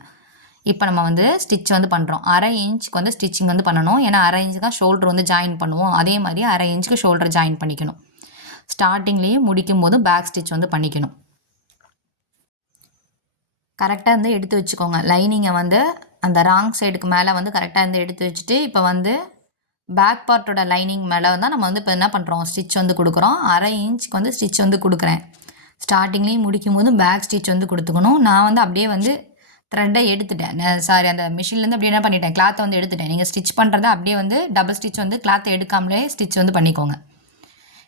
இப்போ நம்ம வந்து ஸ்டிச் வந்து பண்ணுறோம். 1/2 இன்ச்சுக்கு வந்து ஸ்டிச்சிங் வந்து பண்ணணும். ஏன்னா 1/2 இன்ச்சு தான் ஷோல்டர் வந்து ஜாயின் பண்ணுவோம். அதே மாதிரி 1/2 இன்ச்சுக்கு ஷோல்டர் ஜாயின் பண்ணிக்கணும். ஸ்டார்டிங்லேயும் முடிக்கும் போது பேக் ஸ்டிச் வந்து பண்ணிக்கணும். கரெக்டாக வந்து எடுத்து வச்சுக்கோங்க. லைனிங்கை வந்து அந்த ராங் சைடுக்கு மேலே வந்து கரெக்டாக வந்து எடுத்து வச்சுட்டு இப்போ வந்து பேக் பார்ட்டோட லைனிங் மேலே தான் நம்ம வந்து இப்போ என்ன பண்ணுறோம், ஸ்டிச் வந்து கொடுக்குறோம். 1/2 இன்ச்சுக்கு வந்து ஸ்டிச் வந்து கொடுக்குறேன். ஸ்டார்டிங்லேயும் முடிக்கும் போது பேக் ஸ்டிச் வந்து கொடுத்துக்கணும். நான் வந்து அப்படியே வந்து த்ரெட்டை எடுத்துட்டேன். சாரி, அந்த மிஷின்லேருந்து அப்படியே என்ன பண்ணிட்டேன், கிளாத்தை வந்து எடுத்துட்டேன். நீங்கள் ஸ்டிச் பண்ணுறத அப்படியே வந்து டபுள் ஸ்டிச் வந்து கிளாத்தை எடுக்காமலே ஸ்டிச் வந்து பண்ணிக்கோங்க.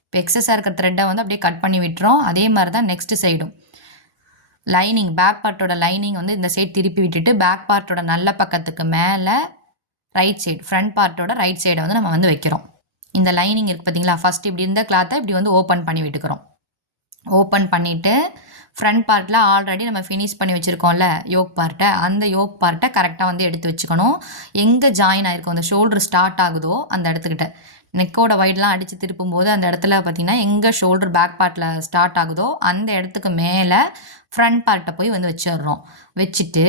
இப்போ எக்ஸஸாக இருக்கிற த்ரெட்டை வந்து அப்படியே கட் பண்ணி விட்டுறோம். அதே மாதிரி தான் நெக்ஸ்ட்டு சைடும் லைனிங், பேக் பார்ட்டோட லைனிங் வந்து இந்த சைடு திருப்பி விட்டுட்டு பேக் பார்ட்டோட நல்ல பக்கத்துக்கு மேலே ரைட் சைடு, ஃப்ரண்ட் பார்ட்டோட ரைட் சைடை வந்து நம்ம வந்து வைக்கிறோம். இந்த லைனிங் இருக்குது பார்த்தீங்களா, ஃபஸ்ட் இப்படி இருந்த கிளாத்தை இப்படி வந்து ஓப்பன் பண்ணி விட்டுக்கிறோம். ஓப்பன் பண்ணிவிட்டு ஃப்ரண்ட் பார்ட்டில் ஆல்ரெடி நம்ம ஃபினிஷ் பண்ணி வச்சுருக்கோம்ல யோக் பார்ட்டை, அந்த யோக் பார்ட்டை கரெக்டாக வந்து எடுத்து வச்சுக்கணும். எங்கே ஜாயின் ஆகிருக்கும், அந்த ஷோல்டர் ஸ்டார்ட் ஆகுதோ அந்த இடத்துக்கிட்ட நெக்கோட வைட்லாம் அடித்து திருப்பும்போது அந்த இடத்துல பார்த்திங்கன்னா எங்கே ஷோல்டர் பேக் பார்ட்டில் ஸ்டார்ட் ஆகுதோ அந்த இடத்துக்கு மேலே ஃப்ரண்ட் பார்ட்டை போய் வந்து வச்சிடுறோம். வச்சுட்டு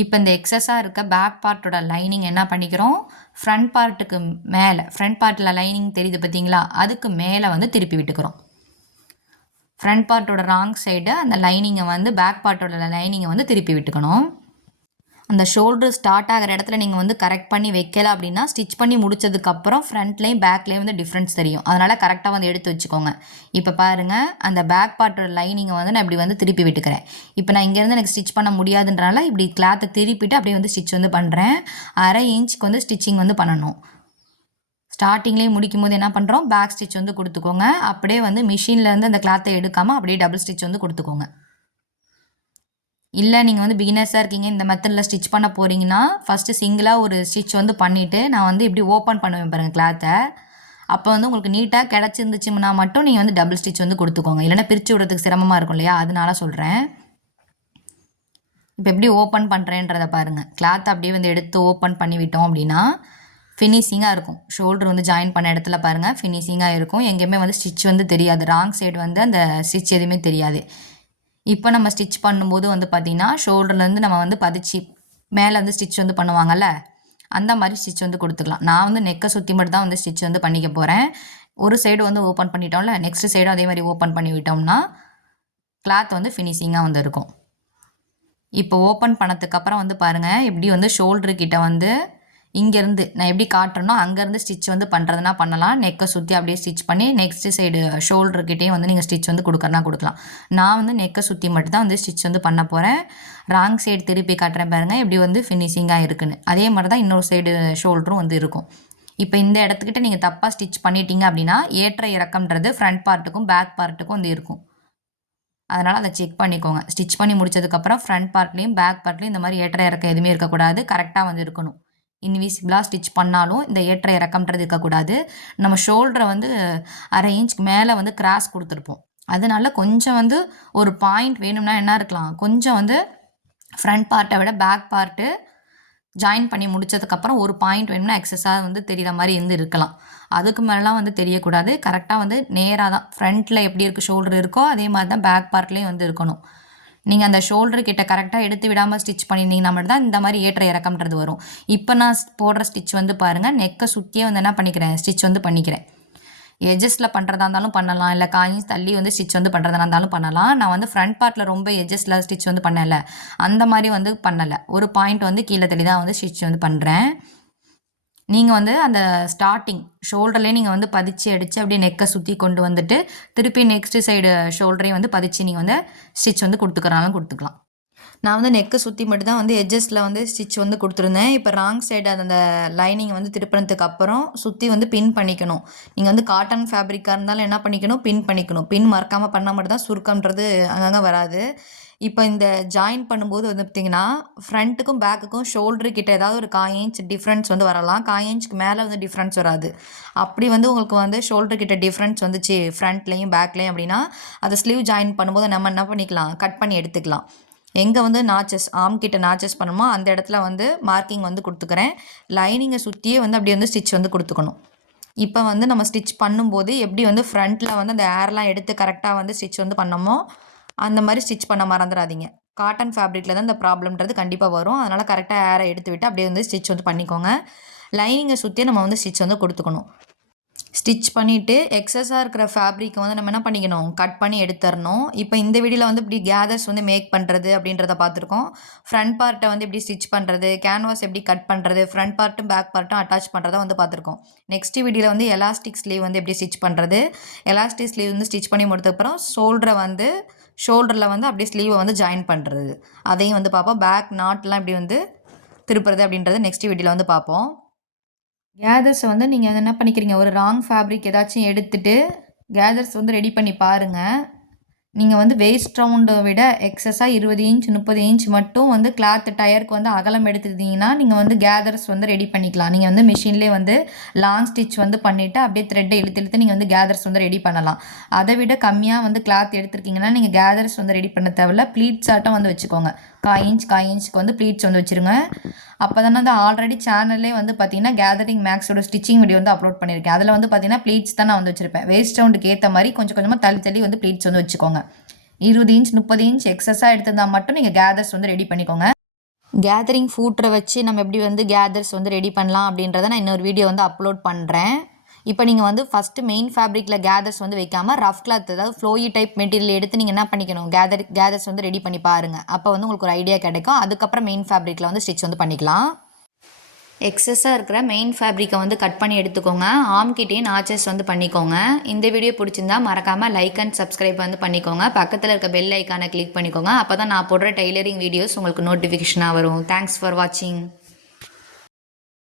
இப்போ இந்த எக்ஸஸாக இருக்க பேக் பார்ட்டோட லைனிங் என்ன பண்ணிக்கிறோம், ஃப்ரண்ட் பார்ட்டுக்கு மேலே, ஃப்ரண்ட் பார்ட்டில் லைனிங் தெரியுது பார்த்தீங்களா, அதுக்கு மேலே வந்து திருப்பி விட்டுக்கிறோம். ஃப்ரண்ட் பார்ட்டோட ராங் சைடு அந்த லைனிங்கை வந்து பேக் பார்ட்டோட லைனிங்கை வந்து திருப்பி விட்டுக்கணும். அந்த ஷோல்டர் ஸ்டார்ட் ஆகிற இடத்துல நீங்கள் வந்து கரெக்ட் பண்ணி வைக்கல அப்படின்னா ஸ்டிச் பண்ணி முடிச்சதுக்கப்புறம் ஃப்ரண்ட்லேயும் பேக்லேயும் வந்து டிஃப்ரென்ஸ் தெரியும். அதனால் கரெக்டாக வந்து எடுத்து வச்சுக்கோங்க. இப்போ பாருங்கள், அந்த பேக் பார்ட்டோட லைனிங்கை வந்து நான் இப்படி வந்து திருப்பி விட்டுக்கிறேன். இப்போ நான் இங்கேருந்து எனக்கு ஸ்டிச் பண்ண முடியாதுன்றனால இப்படி கிளாத்தை திருப்பிட்டு அப்படியே வந்து ஸ்டிச் வந்து பண்ணுறேன். 1/2 இன்ச்சுக்கு வந்து ஸ்டிச்சிங் வந்து பண்ணணும். ஸ்டார்டிங்லேயே முடிக்கும் போது என்ன பண்ணுறோம், பேக் ஸ்டிச் வந்து கொடுத்துக்கோங்க. அப்படியே வந்து மிஷின்லேருந்து அந்த கிளாத்தை எடுக்காமல் அப்படியே டபுள் ஸ்டிச் வந்து கொடுத்துக்கோங்க. இல்லை நீங்கள் வந்து பிகினர்ஸாக இருக்கீங்க, இந்த மெத்தடில் ஸ்டிச் பண்ண போகிறீங்கன்னா ஃபஸ்ட்டு சிங்கிளாக ஒரு ஸ்டிச் வந்து பண்ணிவிட்டு நான் வந்து இப்படி ஓப்பன் பண்ணுவேன் பாருங்கள் கிளாத்தை. அப்போ வந்து உங்களுக்கு நீட்டாக கிடச்சிருந்துச்சுன்னா மட்டும் நீங்கள் வந்து டபுள் ஸ்டிச் வந்து கொடுத்துக்கோங்க. இல்லைனா பிரித்து விடுறதுக்கு சிரமமாக இருக்கும் இல்லையா, அதனால சொல்கிறேன். இப்போ எப்படி ஓப்பன் பண்ணுறேன்றதை பாருங்கள். கிளாத்தை அப்படியே வந்து எடுத்து ஓப்பன் பண்ணிவிட்டோம் அப்படின்னா ஃபினிஷிங்காக இருக்கும். ஷோல்டர் வந்து ஜாயின் பண்ண இடத்துல பாருங்கள் ஃபினிஷிங்காக இருக்கும். எங்கேயுமே வந்து ஸ்டிச் வந்து தெரியாது, ராங் சைடு வந்து அந்த ஸ்டிச் எதுவுமே தெரியாது. இப்போ நம்ம ஸ்டிச் பண்ணும்போது வந்து பார்த்திங்கன்னா ஷோல்டர்லேருந்து நம்ம வந்து பதிச்சு மேலே வந்து ஸ்டிச் வந்து பண்ணுவாங்கள்ல, அந்த மாதிரி ஸ்டிச் வந்து கொடுத்துக்கலாம். நான் வந்து நெக்கை சுற்றி மட்டும் தான் வந்து ஸ்டிச் வந்து பண்ணிக்க போகிறேன். ஒரு சைடு வந்து ஓப்பன் பண்ணிட்டோம்ல, நெக்ஸ்ட் சைடும் அதே மாதிரி ஓப்பன் பண்ணி விட்டோம்னா கிளாத் வந்து ஃபினிஷிங்காக வந்து இருக்கும். இப்போ ஓப்பன் பண்ணதுக்கப்புறம் வந்து பாருங்கள், எப்படி வந்து ஷோல்டருக்கிட்ட வந்து இங்கேருந்து நான் எப்படி காட்டுறேனோ அங்கேருந்து ஸ்டிச் வந்து பண்ணுறதுனா பண்ணலாம். நெக்கை சுற்றி அப்படியே ஸ்டிச் பண்ணி நெக்ஸ்ட்டு சைடு ஷோல்டர்கிட்டையும் வந்து நீங்கள் ஸ்டிச் வந்து கொடுக்குறனா கொடுக்கலாம். நான் வந்து நெக்கை சுற்றி மட்டும் தான் வந்து ஸ்டிச் வந்து பண்ண போகிறேன். ராங் சைடு திருப்பி காட்டுறேன் பாருங்கள், எப்படி வந்து ஃபினிஷிங்காக இருக்குன்னு. அதே மாதிரி தான் இன்னொரு சைடு ஷோல்டரும் வந்து இருக்கும். இப்போ இந்த இடத்துக்கிட்ட நீங்கள் தப்பாக ஸ்டிச் பண்ணிட்டீங்க அப்படின்னா ஏற்ற இறக்கம்ன்றது ஃப்ரண்ட் பார்ட்டுக்கும் பேக் பார்ட்டுக்கும் வந்து இருக்கும். அதனால் அதை செக் பண்ணிக்கோங்க. ஸ்டிச் பண்ணி முடிச்சதுக்கப்புறம் ஃப்ரண்ட் பார்ட்லேயும் பேக் பார்ட்லேயும் இந்த மாதிரி ஏற்ற இறக்கம் எதுவுமே இருக்கக்கூடாது, கரெக்டாக வந்து இருக்கணும். இன்விசிபிளாக ஸ்டிச் பண்ணாலும் இந்த ஏற்ற இறக்கம்ன்றது இருக்கக்கூடாது. நம்ம ஷோல்டரை வந்து 1/2 இன்ச்சுக்கு மேலே வந்து கிராஸ் கொடுத்துருப்போம். அதனால கொஞ்சம் வந்து ஒரு பாயிண்ட் வேணும்னா என்ன இருக்கலாம், கொஞ்சம் வந்து ஃப்ரண்ட் பார்ட்டை விட பேக் பார்ட்டு ஜாயின் பண்ணி முடிச்சதுக்கப்புறம் ஒரு பாயிண்ட் வேணும்னா எக்ஸஸாக வந்து தெரிகிற மாதிரி இருந்து இருக்கலாம். அதுக்கு மேலாம் வந்து தெரியக்கூடாது. கரெக்டாக வந்து நேராக தான் ஃப்ரண்ட்டில் எப்படி இருக்குது ஷோல்டர் இருக்கோ அதே மாதிரி தான் பேக் பார்ட்லேயும் வந்து இருக்கணும். நீங்கள் அந்த ஷோல்டர் கிட்ட கரெக்டாக எடுத்து விடாமல் ஸ்டிச் பண்ணியிருந்தீங்கன்னா மட்டும் தான் இந்த மாதிரி ஏற்ற இறக்கம்ன்றது வரும். இப்போ நான் போடுற ஸ்டிச் வந்து பாருங்கள், நெக்கை சுற்றியே வந்து என்ன பண்ணிக்கிறேன், ஸ்டிச் வந்து பண்ணிக்கிறேன். எஜஸில் பண்ணுறதா இருந்தாலும் பண்ணலாம், இல்லை காயின் தள்ளி வந்து ஸ்டிச் வந்து பண்ணுறதா இருந்தாலும் பண்ணலாம். நான் வந்து ஃப்ரண்ட் பார்ட்டில் ரொம்ப எஜஸில் ஸ்டிச் வந்து பண்ணலை, அந்த மாதிரி வந்து பண்ணலை. ஒரு பாயிண்ட் வந்து கீழே தள்ளி தான் வந்து ஸ்டிச் வந்து பண்ணுறேன். நீங்கள் வந்து அந்த ஸ்டார்டிங் ஷோல்டர்லேயே நீங்கள் வந்து பதிச்சு அடித்து அப்படியே நெக்கை சுற்றி கொண்டு வந்துட்டு திருப்பி நெக்ஸ்ட்டு சைடு ஷோல்டரையும் வந்து பதிச்சு நீங்கள் வந்து ஸ்டிச் வந்து கொடுத்துக்கறாலும் கொடுத்துக்கலாம். நான் வந்து நெக்கை சுற்றி மட்டும் தான் வந்து எட்ஜஸில் வந்து ஸ்டிச் வந்து கொடுத்துருந்தேன். இப்போ ராங் சைடு அந்த லைனிங் வந்து திருப்பினதுக்கு அப்புறம் சுற்றி வந்து பின் பண்ணிக்கணும். நீங்கள் வந்து காட்டன் ஃபேப்ரிக்காக இருந்தாலும் என்ன பண்ணிக்கணும், பின் பண்ணிக்கணும். பின் மறக்காமல் பண்ணால் மட்டும் தான் சுருக்கம்ன்றது அங்கங்கே வராது. இப்போ இந்த ஜாயின் பண்ணும்போது வந்து பார்த்திங்கன்னா ஃப்ரண்ட்டுக்கும் பேக்குக்கும் ஷோல்டரு கிட்ட ஏதாவது ஒரு 1/4 இன்ச் டிஃப்ரென்ஸ் வந்து வரலாம். 1/4 இன்ச்சுக்கு மேலே வந்து டிஃப்ரென்ஸ் வராது. அப்படி வந்து உங்களுக்கு வந்து ஷோல்டர் கிட்ட டிஃப்ரென்ஸ் வந்துச்சு ஃப்ரண்ட்லேயும் பேக்லேயும் அப்படின்னா அதை ஸ்லீவ் ஜாயின் பண்ணும்போது நம்ம என்ன பண்ணிக்கலாம், கட் பண்ணி எடுத்துக்கலாம். எங்கே வந்து நாச்சஸ் ஆம் கிட்ட நாச்சஸ் பண்ணுமோ அந்த இடத்துல வந்து மார்க்கிங் வந்து கொடுத்துக்கிறேன். லைனிங்கை சுற்றியே வந்து அப்படி வந்து ஸ்டிச் வந்து கொடுத்துக்கணும். இப்போ வந்து நம்ம ஸ்டிச் பண்ணும்போது எப்படி வந்து ஃப்ரண்ட்டில் வந்து அந்த ஏர்லாம் எடுத்து கரெக்டாக வந்து ஸ்டிச் வந்து பண்ணோமோ அந்த மாதிரி ஸ்டிச் பண்ண மறந்துடாதீங்க. காட்டன் ஃபேப்ரிக்கில் தான் இந்த ப்ராப்ளம்ன்றது கண்டிப்பாக வரும். அதனால் கரெக்டாக ஏரை எடுத்து விட்டு அப்படியே வந்து ஸ்டிச் வந்து பண்ணிக்கோங்க. லைனிங்கை சுற்றி நம்ம வந்து ஸ்டிச் வந்து கொடுத்துக்கணும். ஸ்டிச் பண்ணிவிட்டு எக்ஸஸாக இருக்கிற ஃபேப்ரிக்கை வந்து நம்ம என்ன பண்ணிக்கணும், கட் பண்ணி எடுத்துடணும். இப்போ இந்த வீடியோவில் வந்து இப்படி கேதர்ஸ் வந்து மேக் பண்ணுறது அப்படின்றத பார்த்துருக்கோம். ஃப்ரண்ட் பார்ட்டை வந்து எப்படி ஸ்டிச் பண்ணுறது, கேன்வாஸ் எப்படி கட் பண்ணுறது, ஃப்ரண்ட் பார்ட்டும் பேக் பார்ட்டும் அட்டாச் பண்ணுறதை வந்து பார்த்துருக்கோம். நெக்ஸ்ட் வீடியோவில் வந்து எலாஸ்டிக் ஸ்லீவ் வந்து எப்படி ஸ்டிச் பண்ணுறது, எலாஸ்டிக் ஸ்லீவ் வந்து ஸ்டிச் பண்ணி முடித்ததுக்கப்புறம் ஷோல்டரை வந்து ஷோல்டரில் வந்து அப்படியே ஸ்லீவை வந்து ஜாயின் பண்ணுறது அதையும் வந்து பார்ப்போம். பேக் நாட்லாம் இப்படி வந்து திருப்புறது அப்படின்றத நெக்ஸ்ட் வீடியோவில் வந்து பார்ப்போம். கேதர்ஸை வந்து நீங்கள் என்ன பண்ணிக்கிறீங்க, ஒரு ராங் ஃபேப்ரிக் ஏதாச்சும் எடுத்துகிட்டு கேதர்ஸ் வந்து ரெடி பண்ணி பாருங்கள். நீங்கள் வந்து வேஸ்ட் ரவுண்டை விட எக்ஸஸாக 20 இன்ச் 30 இன்ச் மட்டும் வந்து கிளாத் டயருக்கு வந்து அகலம் எடுத்துக்கிட்டிங்கன்னா நீங்கள் வந்து கேதர்ஸ் வந்து ரெடி பண்ணிக்கலாம். நீங்கள் வந்து மிஷின்லேயே வந்து லாங் ஸ்டிச் வந்து பண்ணிவிட்டு அப்படியே த்ரெட்டை இழுத்து நீங்கள் வந்து கேதர்ஸ் வந்து ரெடி பண்ணலாம். அதை விட கம்மியாக வந்து கிளாத் எடுத்துருக்கீங்கன்னா நீங்கள் கேதர்ஸ் வந்து ரெடி பண்ண தேவையில்ல, ப்ளீட்ஸ் ஆட்டம் வந்து வச்சுக்கோங்க. 1/4 இன்ச்சுக்கு வந்து ப்ளீட்ஸ் வந்து வச்சுருங்க. அப்போ தானே வந்து ஆல்ரெடி சேனல்லே வந்து பார்த்தீங்கன்னா கேதரிங் மேக்ஸோட ஸ்டிச்சிங் வீடியோ வந்து அப்லோட் பண்ணியிருக்கேன். அதில் வந்து பார்த்தீங்கன்னா ப்ளீட்ஸ் தான் நான் வந்து வச்சுருப்பேன். வேஸ்ட் ரவுண்டுக்கு ஏற்ற மாதிரி கொஞ்சம் கொஞ்சமாக தள்ளி வந்து ப்ளீட்ஸ் வந்து வச்சுக்கோங்க. 20 இன்ச் 30 இன்ச் எக்ஸஸாக எடுத்திருந்தால் மட்டும் நீங்கள் கேதர்ஸ் வந்து ரெடி பண்ணிக்கோங்க. கேதரிங் ஃபூட்டரை வச்சு நம்ம எப்படி வந்து கேதர்ஸ் வந்து ரெடி பண்ணலாம் அப்படின்றத நான் இன்னொரு வீடியோ வந்து அப்லோட் பண்ணுறேன். இப்போ நீங்கள் வந்து ஃபஸ்ட்டு மெயின் ஃபேப்ரிக்கில் கேதர்ஸ் வந்து வைக்காமல் ரஃப் கிளாத், அதாவது ஃப்ளோயி டைப் மெட்டீரியல் எடுத்து நீங்கள் என்ன பண்ணிக்கணும், கேதர்ஸ் வந்து ரெடி பண்ணி பாருங்கள். அப்போ வந்து உங்களுக்கு ஒரு ஐடியா கிடைக்கும். அதுக்கப்புறம் மெயின் ஃபேப்ரிக்கில் வந்து ஸ்டிச் வந்து பண்ணிக்கலாம். எக்ஸஸாக இருக்கிற மெயின் ஃபேப்ரிக்கை வந்து கட் பண்ணி எடுத்துக்கோங்க. ஆம்கிட்டேயும் நாச்சஸ் வந்து பண்ணிக்கோங்க. இந்த வீடியோ பிடிச்சிருந்தா மறக்காமல் லைக் அண்ட் சப்ஸ்கிரைப் வந்து பண்ணிக்கோங்க. பக்கத்தில் இருக்க பெல் ஐக்கானை கிளிக் பண்ணிக்கோங்க. அப்போ தான் நான் போடுற டெய்லரிங் வீடியோஸ் உங்களுக்கு நோட்டிஃபிகேஷனாக வரும். தேங்க்ஸ் ஃபார் வாட்சிங்.